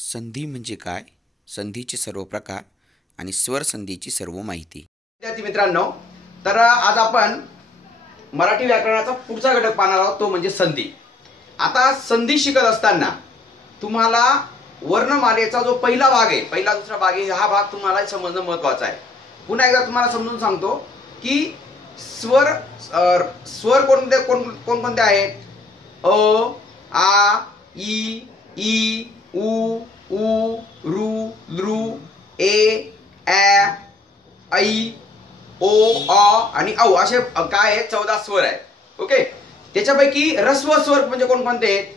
संधी म्हणजे काय, संधीचे सर्व प्रकार आणि स्वर संधीची सर्व माहिती. विद्यार्थी मित्रांनो, तर आज आपण मराठी व्याकरणाचा पुढचा घटक पाहणार आहोत, तो म्हणजे संधी. आता संधी शिकत असताना तुम्हाला वर्णमालेचा जो पहिला भाग आहे, पहिला दुसरा भाग आहे, हा भाग तुम्हाला समजणं महत्त्वाचा आहे. पुन्हा एकदा तुम्हाला समजून सांगतो की स्वर स्वर कोणकोणते आहेत. अ, आ, ई, उ, रू, लृ, ए, ऐ, ओ, अ आणि औ असे काय आहेत, 14 स्वर आहेत. ओके, त्याच्यापैकी रस्व स्वर म्हणजे कोणकोणते आहेत.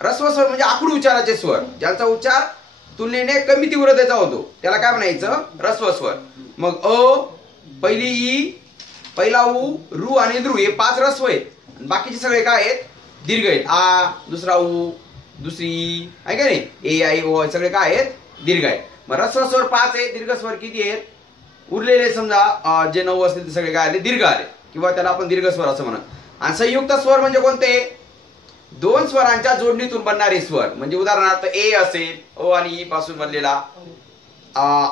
रस्व स्वर म्हणजे आखडू उच्चाराचे स्वर, ज्यांचा उच्चार तुलनेने कमी तीव्रतेचा होतो, त्याला काय म्हणायचं, रस्व स्वर. मग पहिली ई, पहिला उ, रू आणि लृ हे 5 रस्व आहेत. बाकीचे सगळे काय आहेत, दीर्घ आहेत. आ, दुसरा उ, दुसरी ई आहे का नाही, ए, आय, ओ सगळे काय आहेत, दीर्घ आहेत. मग रस्व स्वर 5 आहे, दीर्घ स्वर किती आहेत, उरलेले समजा जे 9 असतील ते सगळे काय आले, दीर्घ आले, किंवा त्याला आपण दीर्घ स्वर असं म्हणत. आणि संयुक्त स्वर म्हणजे कोणते, 2 स्वरांच्या जोडणीतून बनणारे स्वर. म्हणजे उदाहरणार्थ ए असेल, ओ आणि ई पासून बनलेला,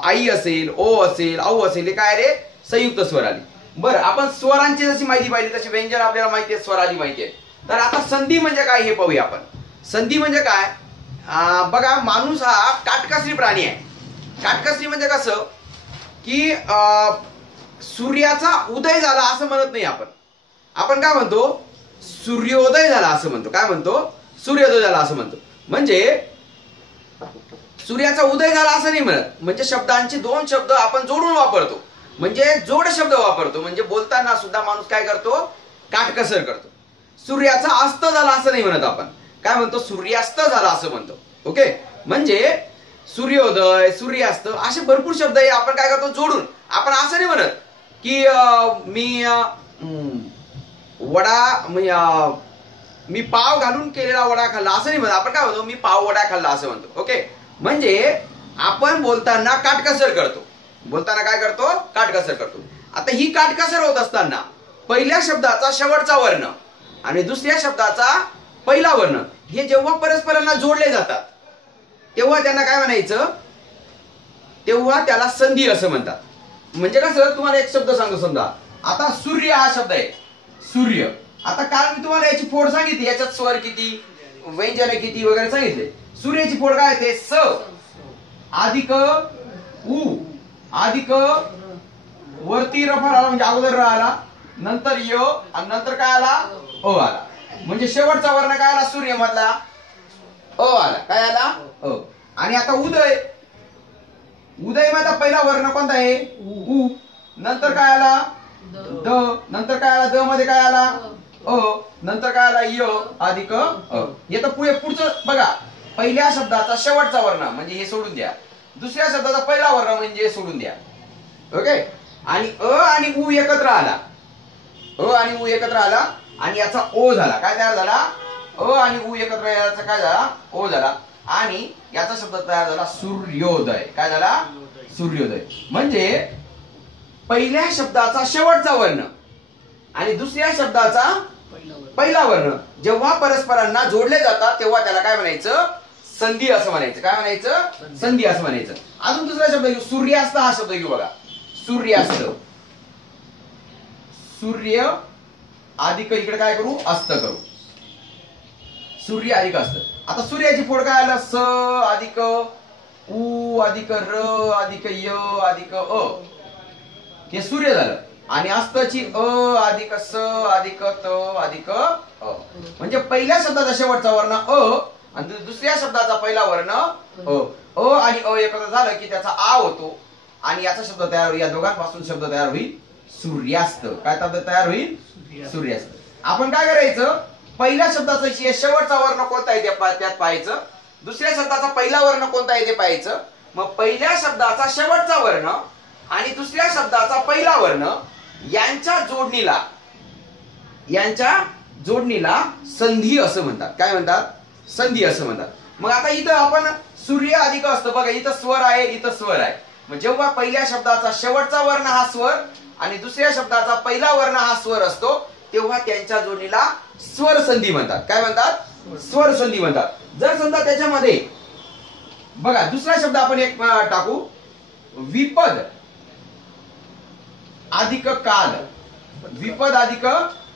आई असेल, ओ असेल, औ असेल, हे काय रे, संयुक्त स्वर आले. बरं, आपण स्वरांची जशी माहिती पाहिली तशी व्यंजन आपल्याला माहिती आहे, स्वराची माहिती आहे. तर आता संधी म्हणजे काय हे पाहूया आपण. संधी म्हणजे काय, बघा, माणूस हा काटकसरी प्राणी आहे. काटकसरी म्हणजे कसं की सूर्याचा उदय झाला असं म्हणत नाही आपण. आपण काय म्हणतो, सूर्योदय झाला असं म्हणतो. काय म्हणतो, सूर्योदय झाला असं म्हणतो. म्हणजे सूर्याचा उदय झाला असं नाही म्हणत. म्हणजे शब्दांचे 2 शब्द आपण जोडून वापरतो, म्हणजे जोड शब्द वापरतो. म्हणजे बोलताना सुद्धा माणूस काय करतो, काटकसर करतो. सूर्याचा अस्त झाला असं नाही म्हणत आपण. काय म्हणतो, सूर्यास्त झाला असं म्हणतो. ओके, म्हणजे सूर्योदय, सूर्यास्त असे भरपूर शब्द आहे, आपण काय करतो, जोडून. आपण असं नाही म्हणत की मी मी पाव घालून केलेला वडा खाल्ला असं नाही म्हणत. आपण काय म्हणतो, मी पाव वडा खाल्ला असं म्हणतो. ओके, म्हणजे आपण बोलताना काटकसर करतो. बोलताना काय करतो, काटकसर करतो. आता ही काटकसर होत असताना पहिल्या शब्दाचा शेवटचा वर्ण आणि दुसऱ्या शब्दाचा पहिला वर्ण हे जेव्हा परस्परांना जोडले जातात, तेव्हा त्यांना काय म्हणायचं, तेव्हा त्याला संधी असं म्हणतात. म्हणजे कसं, तुम्हाला एक शब्द सांगतो. समजा आता सूर्य हा शब्द आहे, सूर्य. आता काल मी तुम्हाला याची फोड सांगितली, याच्यात स्वर किती, व्यंजन किती वगैरे सांगितले. सूर्याची फोड काय ते, स अधिक उ अधिक वरती रफा आला, म्हणजे अगोदर र आला, नंतर य आणि नंतर काय आला, अ आला. म्हणजे शेवटचा वर्ण काय आला, सूर्य मधला अ आला. काय आला, अ. आणि आता उदय, उदय मध्ये पहिला वर्ण कोणता आहे, उ. नंतर काय आला, द. नंतर काय आला, द मध्ये काय आला, अ. नंतर काय आला, य अधिक अ. हे तर पुढचं बघा, पहिल्या शब्दाचा शेवटचा वर्ण म्हणजे हे सोडून द्या, दुसऱ्या शब्दाचा पहिला वर्ण म्हणजे सोडून द्या. ओके, आणि अ आणि उ एकत्र आला, अ आणि उ एकत्र आला आणि याचा ओ झाला. काय तयार झाला, अ आणि उ एकत्र याचा काय झाला, ओ झाला. आणि याचा शब्द तयार झाला सूर्योदय. काय झाला, सूर्योदय. म्हणजे पहिल्या शब्दाचा शेवटचा वर्ण आणि दुसऱ्या शब्दाचा पहिला वर्ण जेव्हा परस्परांना जोडले जातात, तेव्हा त्याला काय म्हणायचं, संधी असं म्हणायचं. काय म्हणायचं, संधी असं म्हणायचं. अजून दुसरा शब्द घेऊ, सूर्यास्त हा शब्द घेऊ. बघा, सूर्यास्त, सूर्य अधिक इकडे काय करू, अस्त करू, सूर्य अधिक अस्त. आता सूर्याची फोड काय आलं, स अधिक उ अधिक र अधिक य अधिक अ, हे सूर्य झालं. आणि अस्ताची अ अधिक स अधिक त अधिक अ. म्हणजे पहिल्या शब्दाचा शेवटचा वर्ण अ आणि दुसऱ्या शब्दाचा पहिला वर्ण अ. अ आणि अ एकत्र झालं की त्याचा आ होतो आणि याचा शब्द तयार होईल, या दोघांपासून शब्द तयार होईल सूर्यास्त. काय तयार होईल, सूर्यास्त. आपण काय करायचं, पहिल्या शब्दाचा शेवटचा वर्ण कोणता आहे त्यात पाहायचं, दुसऱ्या शब्दाचा पहिला वर्ण कोणता आहे ते पाहायचं. मग पहिल्या शब्दाचा शेवटचा वर्ण आणि दुसऱ्या शब्दाचा पहिला वर्ण यांच्या जोडणीला संधी असं म्हणतात. काय म्हणतात, संधी असं म्हणतात. मग आता इथं आपण सूर्य अधिक असतं, बघा इथं स्वर आहे, इथं स्वर आहे. मग जेव्हा पहिल्या शब्दाचा शेवटचा वर्ण हा स्वर आणि दुसऱ्या शब्दाचा पहिला वर्ण हा स्वर असतो, तेव्हा त्यांच्या जोडणीला स्वर संधी म्हणतात. काय म्हणतात, स्वर संधी म्हणतात. जर समजा त्याच्यामध्ये बघा दुसरा शब्द आपण एक टाकू, विपद अधिक काल, विपद अधिक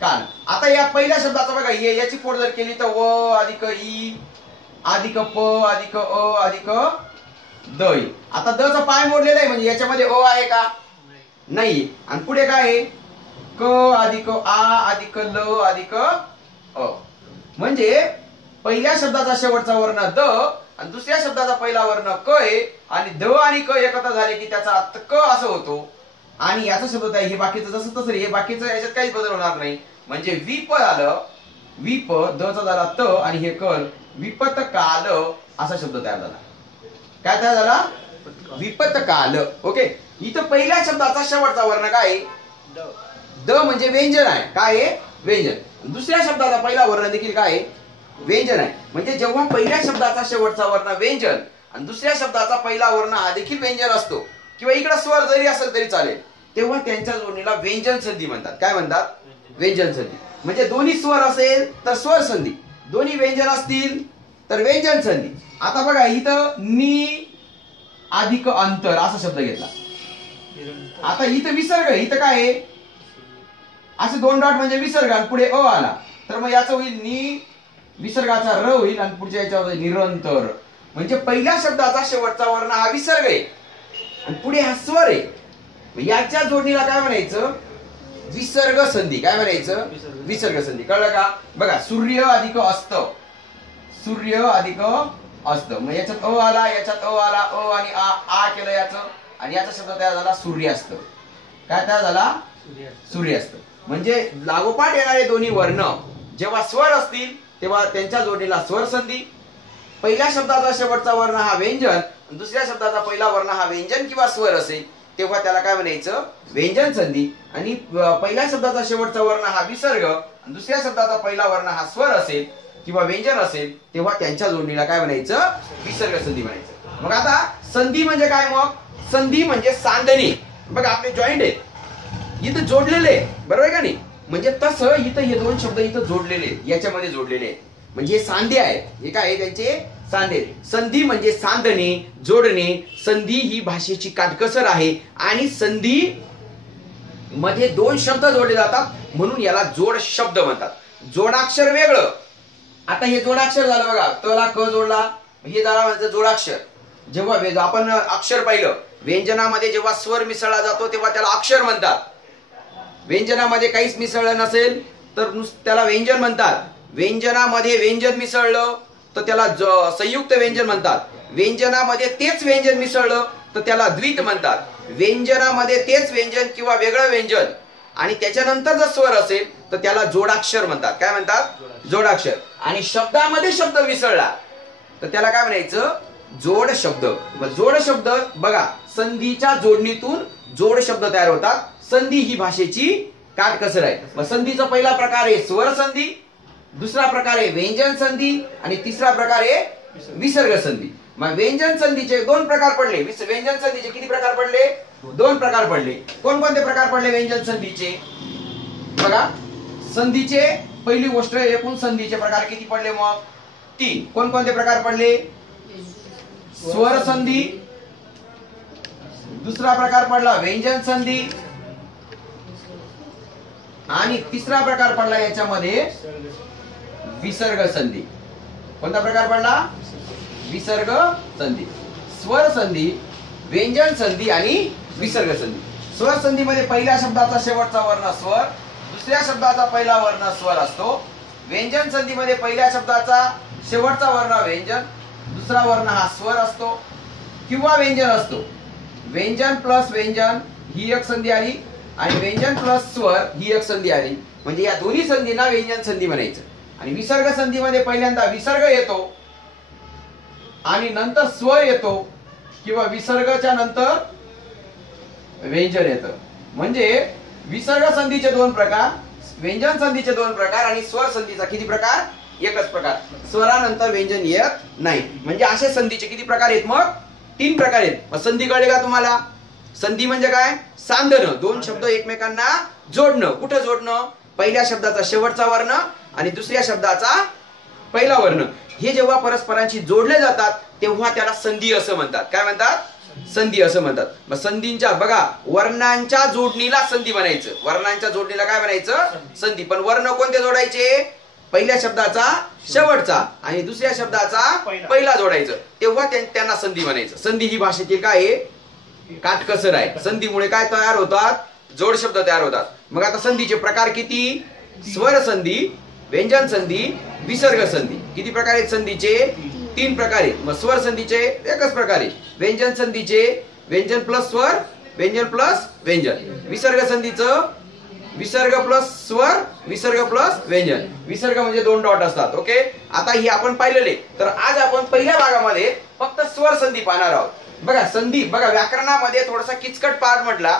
काल. आता या पहिल्या शब्दाचा बघा, याची फोड जर केली तर व अधिक ई अधिक प अधिक अ अधिक द. आता द चा पाय मोडलेला आहे, म्हणजे याच्यामध्ये अ आहे का? नाही. आणि पुढे काय आहे? क अधिक आ अधिक ल अधिक अ. म्हणजे पहिल्या शब्दाचा शेवटचा वर्ण द आणि दुसऱ्या शब्दाचा पहिला वर्ण क आहे, आणि द आणि क एकत्र झाले की त्याचा अर्थ क असं होतो. आणि याचा शब्द आहे हे बाकीचं जसं तसं, हे बाकीचं याच्यात काहीच बदल होणार नाही. म्हणजे विप आलं, विप द चा झाला त आणि हे कल, विपत काल असा शब्द तयार झाला. काय तयार झाला? विपत काल. ओके. इथं पहिल्या शब्दाचा शेवटचा वर्ण काय? द म्हणजे व्यंजन आहे. काय आहे? व्यंजन. दुसऱ्या शब्दाचा पहिला वर्ण देखील काय? व्यंजन आहे. म्हणजे जेव्हा पहिल्या शब्दाचा शेवटचा वर्ण व्यंजन आणि दुसऱ्या शब्दाचा पहिला वर्ण हा देखील व्यंजन असतो, किंवा इकडे स्वर जरी असेल तरी चालेल, तेव्हा त्यांच्या जोडणीला व्यंजन संधी म्हणतात. काय म्हणतात? व्यंजन संधी. म्हणजे दोन्ही स्वर असेल तर स्वर संधी, दोन्ही व्यंजन असतील तर व्यंजन संधी. आता बघा इथं नि अधिक अंतर असा शब्द घेतला. आता इथं विसर्ग, इथं काय आहे? असे दोन डॉट म्हणजे विसर्ग आणि पुढे अ आला तर मग याचं होईल नि, विसर्गाचा र होईल आणि पुढच्या याच्यावर निरंतर. म्हणजे पहिल्या शब्दाचा शेवटचा वर्ण हा विसर्ग आहे आणि पुढे हा स्वर आहे. याच्या जोडणीला काय म्हणायचं? विसर्ग संधी. काय म्हणायचं? विसर्ग संधी. कळलं का? बघा सूर्य अधिक अस्त, सूर्य अधिक अस्त. मग याच्यात अ आला, याच्यात अ आला, अ आणि आ केलं याचं, आणि याचा शब्द तयार झाला सूर्यास्त. काय तयार झाला? सूर्यास्त. म्हणजे लागोपाठ येणारे दोन्ही वर्ण जेव्हा स्वर असतील तेव्हा त्यांच्या जोडणीला स्वर संधी. पहिल्या शब्दाचा शेवटचा वर्ण हा व्यंजन, दुसऱ्या शब्दाचा पहिला वर्ण हा व्यंजन किंवा स्वर असेल तेव्हा त्याला काय म्हणायचं? व्यंजन संधी. आणि पहिल्या शब्दाचा शेवटचा वर्ण हा विसर्ग आणि दुसऱ्या शब्दाचा पहिला वर्ण हा स्वर असेल किंवा व्यंजन असेल तेव्हा त्यांच्या जोडणीला काय म्हणायचं? विसर्ग संधी म्हणायचं. मग आता संधी म्हणजे काय? मग संधी म्हणजे सांधणी. बघा आपले जॉईंट आहे, इथं जोडलेले, बरोबर का नाही? म्हणजे तसं इथं हे दोन शब्द इथं जोडलेले, याच्यामध्ये जोडलेले, म्हणजे सांधे आहेत. हे काय आहे? त्यांचे सांधे. संधी म्हणजे सांधणे, जोडणे. संधी ही भाषेची काटकसर आहे आणि संधी मध्ये दोन शब्द जोडले जातात म्हणून याला जोड शब्द म्हणतात. जोडाक्षर वेगळं. आता हे जोडाक्षर झालं बघा, तला क जोडला, हे झाला म्हणजे जोडाक्षर. जेव्हा आपण अक्षर पाहिलं, व्यंजनामध्ये जेव्हा स्वर मिसळला जातो तेव्हा त्याला अक्षर म्हणतात. व्यंजनामध्ये काहीच मिसळलं नसेल तर त्याला व्यंजन म्हणतात. व्यंजनामध्ये व्यंजन मिसळलं तर त्याला संयुक्त व्यंजन म्हणतात. व्यंजनामध्ये तेच व्यंजन मिसळलं तर त्याला द्वित म्हणतात. व्यंजनामध्ये तेच व्यंजन किंवा वेगळं व्यंजन आणि त्याच्यानंतर जर स्वर असेल तर त्याला जोडाक्षर म्हणतात. काय म्हणतात? जोडाक्षर. आणि शब्दामध्ये शब्द मिसळला तर त्याला काय म्हणायचं? जोड शब्द. जोड शब्द बघा, संधीच्या जोडणीतून जोड शब्द तयार होतात. संधी ही भाषेची काटकसर आहे. मग संधीचा पहिला प्रकार आहे स्वर संधी, दुसरा प्रकार आहे व्यंजन संधी आणि तिसरा प्रकार आहे विसर्ग संधी. मग व्यंजन संधीचे दोन प्रकार पडले. व्यंजन संधीचे किती प्रकार पडले? दोन प्रकार पडले. कोणकोणते प्रकार पडले व्यंजन संधीचे? बघा, संधीचे पहिली गोष्ट एकूण संधीचे प्रकार किती पडले? मग 3. कोणकोणते प्रकार पडले? स्वर संधी, दुसरा प्रकार पडला व्यंजन संधी आणि तिसरा प्रकार पडला याच्यामध्ये विसर्ग संधी. कोणता प्रकार पडला? विसर्ग संधी. स्वर संधी, व्यंजन संधी आणि विसर्ग संधी. स्वर संधीमध्ये पहिल्या शब्दाचा शेवटचा वर्ण स्वर, दुसऱ्या शब्दाचा पहिला वर्ण स्वर असतो. व्यंजन संधीमध्ये पहिल्या शब्दाचा शेवटचा वर्ण व्यंजन, दुसरा वर्ण हा स्वर असतो किंवा व्यंजन असतो. व्यंजन प्लस व्यंजन ही एक संधी आली आणि व्यंजन प्लस स्वर ही एक संधी आली. म्हणजे या दोन्ही संधींना व्यंजन संधी म्हणायचं. आणि विसर्ग संधीमध्ये पहिल्यांदा विसर्ग येतो आणि नंतर स्वर येतो किंवा विसर्गाच्या नंतर व्यंजन येतं. म्हणजे विसर्ग संधीचे दोन प्रकार, व्यंजन संधीचे दोन प्रकार आणि स्वर संधीचा किती प्रकार? एकच प्रकार. स्वरानंतर व्यंजन येत नाही. म्हणजे असे संधीचे किती प्रकार आहेत? मग 3 प्रकार आहेत. मग संधी कळले का तुम्हाला? संधी म्हणजे काय? सांधणं, दोन शब्द एकमेकांना जोडणं. कुठं जोडणं? पहिल्या शब्दाचा शेवटचा वर्ण आणि दुसऱ्या शब्दाचा पहिला वर्ण हे जेव्हा परस्परांशी जोडले जातात तेव्हा त्याला संधी असं म्हणतात. काय म्हणतात? संधी असं म्हणतात. मग संधींच्या बघा वर्णांच्या जोडणीला संधी म्हणायचं. वर्णांच्या जोडणीला काय म्हणायचं? संधी. पण वर्ण कोणते जोडायचे? पहिल्या शब्दाचा शेवटचा आणि दुसऱ्या शब्दाचा पहिला जोडायचं, तेव्हा त्यांना संधी म्हणायचं. संधी ही भाषेतील काय आहे? काटकसर आहे. संधीमुळे काय तयार होतात? जोड शब्द तयार होतात. मग आता संधीचे प्रकार किती? स्वर संधी, व्यंजन संधी, विसर्ग संधी. किती प्रकार आहेत संधीचे? 3 प्रकार आहेत. मग स्वर संधीचे एकच प्रकार आहे. व्यंजन संधीचे व्यंजन प्लस स्वर, व्यंजन प्लस व्यंजन. विसर्ग संधीचं विसर्ग प्लस स्वर, विसर्ग प्लस व्यंजन. विसर्ग म्हणजे 2 डॉट असतात. ओके, आता ही आपण पाहिलेले. तर आज आपण पहिल्या भागामध्ये फक्त स्वर संधी पाहणार आहोत. बघा संधी, बघा व्याकरणामध्ये थोडासा किचकट पार्ट म्हटला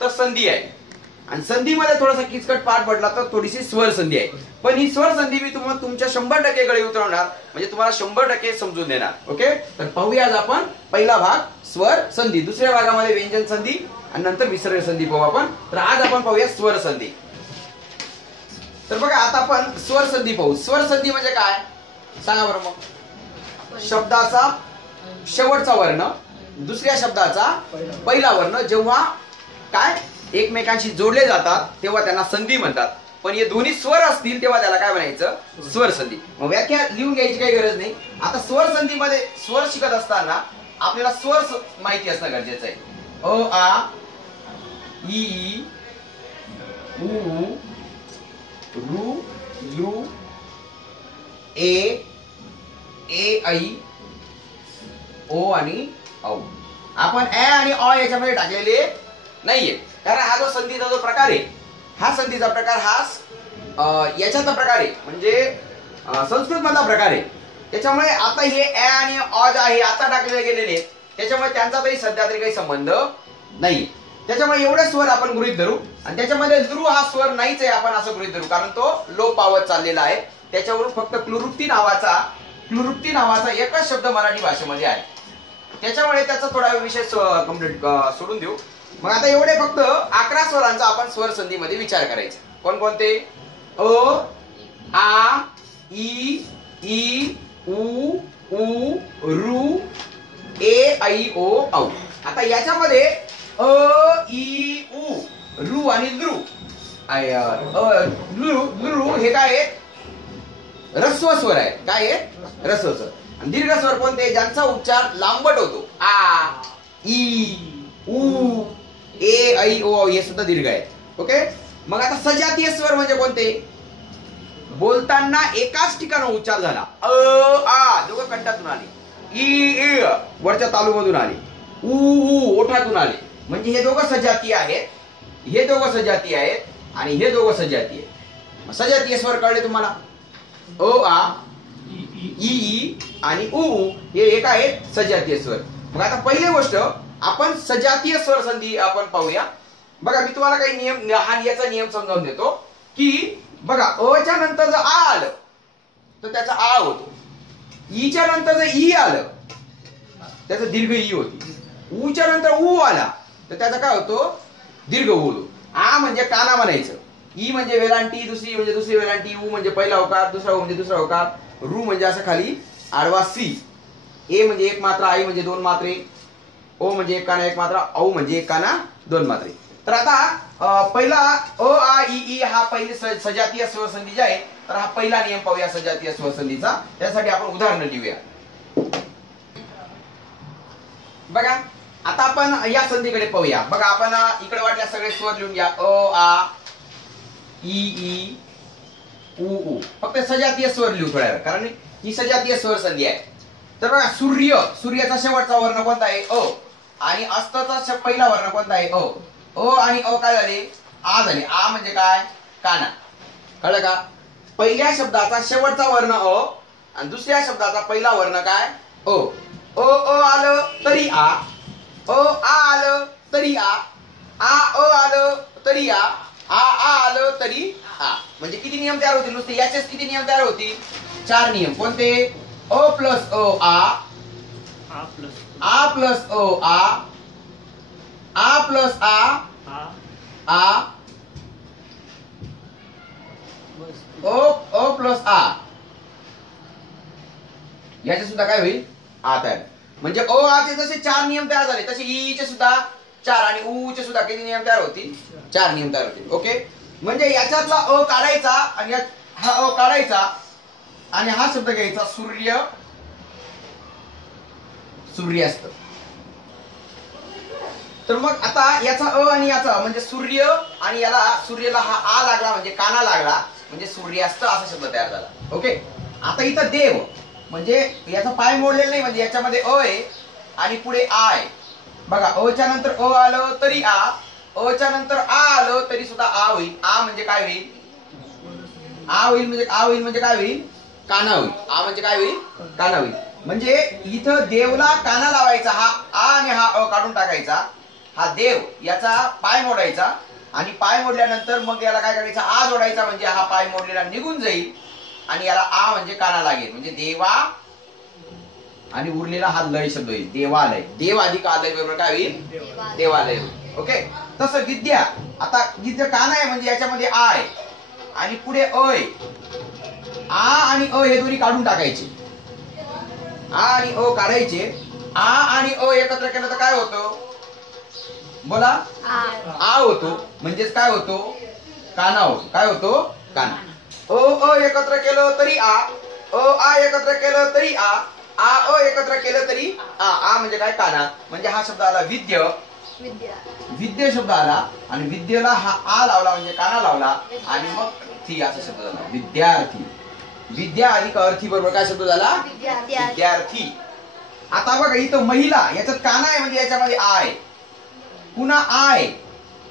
तर संधी आहे आणि संधीमध्ये थोडासा किचकट पार्ट म्हटला तर थोडीशी स्वर संधी आहे. पण ही स्वर संधी मी तुम्हाला तुमच्या 100% गळे उतरवणार, म्हणजे तुम्हाला 100% समजून देणार. ओके, तर पाहूया आज आपण पहिला भाग स्वर संधी. दुसऱ्या भागामध्ये व्यंजन संधी आणि नंतर विसर्ग संधी पाहू आपण. तर आज आपण पाहूया स्वर संधी. तर बघा आता आपण स्वर संधी पाहू. स्वर संधी म्हणजे काय सांगा बरं मग? शब्दाचा शेवटचा वर्ण दुसऱ्या शब्दाचा पहिला वर्ण जेव्हा काय एकमेकांशी जोडले जातात तेव्हा त्यांना संधी म्हणतात. पण हे दोन्ही स्वर असतील तेव्हा त्याला काय म्हणायचं? स्वर संधी. मग व्याख्या लिहून घ्यायची काही गरज नाही. आता स्वर संधीमध्ये स्वर शिकत असताना आपल्याला स्वर माहिती असणं गरजेचं आहे. अ आ ई उ रू लू ए ऐ ओ आणि औ. आपण ए आणि अ याच्यामध्ये टाकलेले नाहीये, कारण हा जो संधीचा जो प्रकार आहे, हा संधीचा प्रकार हा याच्यातला प्रकार आहे, म्हणजे संस्कृत मधला प्रकार आहे. त्याच्यामुळे आता हे ए आणि अ जे आहे आता टाकले गेलेले, त्याच्यामुळे त्यांचा तरी सध्या तरी काही संबंध नाही. त्याच्यामुळे एवढे स्वर आपण गृहीत धरू आणि त्याच्यामध्ये लृ हा स्वर नाहीच आहे आपण असं गृहीत धरू, कारण तो लोप पावत चाललेला आहे. त्याच्यावरून फक्त क्लृप्ती नावाचा एकच शब्द मराठी भाषेमध्ये आहे. त्याच्यामुळे त्याचा थोडा विषय कंप्लीट सोडून देऊ. मग आता एवढे फक्त 11 स्वरांचा आपण स्वर संधीमध्ये विचार करायचा. कोणकोणते? अ आ ई उ रू ए ऐ ओ औ. आता याच्यामध्ये अ ई उ रू आणि लृ हे काय आहे? ऱ्हस्व स्वर आहे. काय आहे? ऱ्हस्व स्वर. आणि दीर्घ स्वर कोणते? ज्यांचा उच्चार लांबट होतो. आ ई उ ए ऐ ओ हे सुद्धा दीर्घ आहे. ओके, मग आता सजातीय स्वर म्हणजे कोणते? बोलताना एकाच ठिकाणी उच्चार झाला. अ आ दोघं कंठातून आले, ई वरच्या तालूमधून आले, उ ओठातून आले, म्हणजे हे दोघं सजातीय आहेत, हे दोघं सजातीय आहेत आणि हे दोघं सजातीय. सजातीय स्वर कळले तुम्हाला? अ आ ई आणि उ हे एक आहेत सजातीय स्वर. मग आता पहिली गोष्ट आपण सजातीय स्वर संधी आपण पाहूया. बघा मी तुम्हाला काही नियम याचा नियम समजावून देतो की बघा अ च्या नंतर जर आ आलं तर त्याचा आ होतो. ई च्या नंतर जर ई आलं त्याचा दीर्घ ई होती. उ च्या नंतर उ आला तर त्याचा काय होतो? दीर्घ उ होतो. आ म्हणजे काना म्हणायचं, ई म्हणजे वेलांटी, दुसरी म्हणजे दुसरी वेलांटी, उ म्हणजे पहिला होकार, दुसरा उ म्हणजे दुसरा होकार, रू म्हणजे असं खाली आडवा सी, ए म्हणजे एक मात्रा, आई म्हणजे 2 मात्रे, ओ म्हणजे एक काना 1 मात्रा, औ म्हणजे एक काना 2 मात्रे. तर आता पहिला अ आ ई हा पहिली सजातीय स्वर संधी जी आहे, तर हा पहिला नियम पाहूया सजातीय स्वर संधीचा. त्यासाठी आपण उदाहरण लिहूया. बघा आता आपण या संधीकडे पाहूया. बघा आपण इकडे वाटल्या सगळे स्वर लिहून घ्या. अ आ ई उ फक्त सजातीय स्वर लिहू थोड्या वेळ, कारण ही सजातीय स्वर संधी आहे. तर बघा सूर्याचा शेवटचा वर्ण कोणता आहे? अ. आणि अस्ताचा पहिला वर्ण कोणता आहे? अ. अ आणि अ काय झाले? आ झाले. आ म्हणजे काय? काना. कळलं का? पहिल्या शब्दाचा शेवटचा वर्ण अ आणि दुसऱ्या शब्दाचा पहिला वर्ण काय? अ. अ आलं तरी आ, अ आ आलं तरी आ आलं तरी आ आलं तरी आ. म्हणजे किती नियम तयार होतील? नुसते याचेच किती नियम तयार होतील? 4 नियम. कोणते? अ प्लस अ आ प्लस आ प्लस आ ओ प्लस आ याचे सुद्धा काय होईल आ तयार. म्हणजे अ आचे जसे 4 नियम तयार झाले तसे ई चे सुद्धा 4 आणि उ चे सुद्धा किती नियम तयार होतील 4 नियम तयार होतील. ओके म्हणजे याच्यातला अ काढायचा आणि हा अ काढायचा आणि हा शब्द घ्यायचा सूर्य सूर्यास्त. तर मग आता याचा अ आणि याचा म्हणजे सूर्य आणि याला सूर्याला हा आ लागला म्हणजे काना लागला म्हणजे सूर्यास्त असा शब्द तयार झाला. ओके आता इथं देव म्हणजे याचा पाय मोडलेला नाही म्हणजे याच्यामध्ये अ आहे आणि पुढे आ आहे. बघा अ च्या नंतर अ आलं तरी आ, अ च्या नंतर आ आलं तरी सुद्धा आ होईल. आ म्हणजे काय होईल आ होईल म्हणजे काय होईल काना होईल. आ म्हणजे काय होईल काना होईल. म्हणजे इथं देवला काना लावायचा हा आ आणि हा अ काढून टाकायचा. हा देव याचा पाय मोडायचा आणि पाय मोडल्यानंतर मग याला काय करायचं आ जोडायचा म्हणजे हा पाय मोडलेला निघून जाईल आणि याला आ म्हणजे काना लागेल म्हणजे देवा आणि उरलेला हा लय शब्द होईल देवालय. देव अधिक आलय बरोबर काय होईल देवालय होईल. ओके तसं विद्या आता जिथे काना आहे म्हणजे याच्यामध्ये आ आहे आणि पुढे अ आहे. आ आणि अ हे दोन्ही काढून टाकायचे. आ आणि अ काढायचे. आ आणि अ एकत्र केलं तर काय होतं बोला आ होतो म्हणजेच काय होतो काना होतो. काय होतो काना. अ एकत्र केलं तरी आ, आ एकत्र केलं तरी आ एकत्र केलं तरी आ म्हणजे काय काना. म्हणजे हा शब्द आला विद्या शब्द आला आणि विद्येला हा आ लावला म्हणजे काना लावला आणि मग थी असा शब्द झाला विद्यार्थी. विद्या अधिक अर्थी बरोबर काय शब्द झाला विद्यार्थी. आता बघा इथं महिला याच्यात काना आहे म्हणजे याच्यामध्ये आ आहे पुन्हा आ आहे.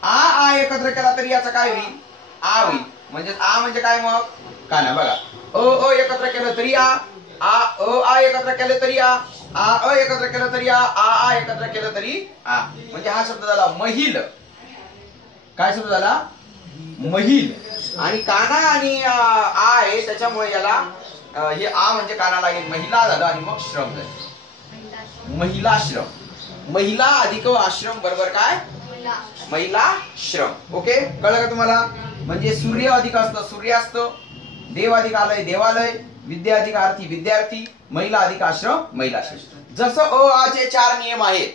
आ एकत्र केला तरी याचा काय होईल आ होईल म्हणजे आ म्हणजे काय मग काना. बघा अ एकत्र केलं तरी आ एकत्र केलं तरी आ एकत्र केलं तरी आ एकत्र केलं तरी आ म्हणजे हा शब्द झाला महिल. काय शब्द झाला महिल. आणि काना आणि आ आहे त्याच्यामुळे याला हे आ म्हणजे काना लागेल महिला झालं आणि मग श्रम झालं महिलाश्रम. महिला अधिक आश्रम बरोबर काय महिला श्रम. ओके कळलं का तुम्हाला. म्हणजे सूर्य अधिक असतं सूर्यास्त, देव अधिक आलय देवालय, विद्या अधिक आर्थी विद्यार्थी, महिला अधिक आश्रम महिलाश्रम. जसं अ आचे 4 नियम आहेत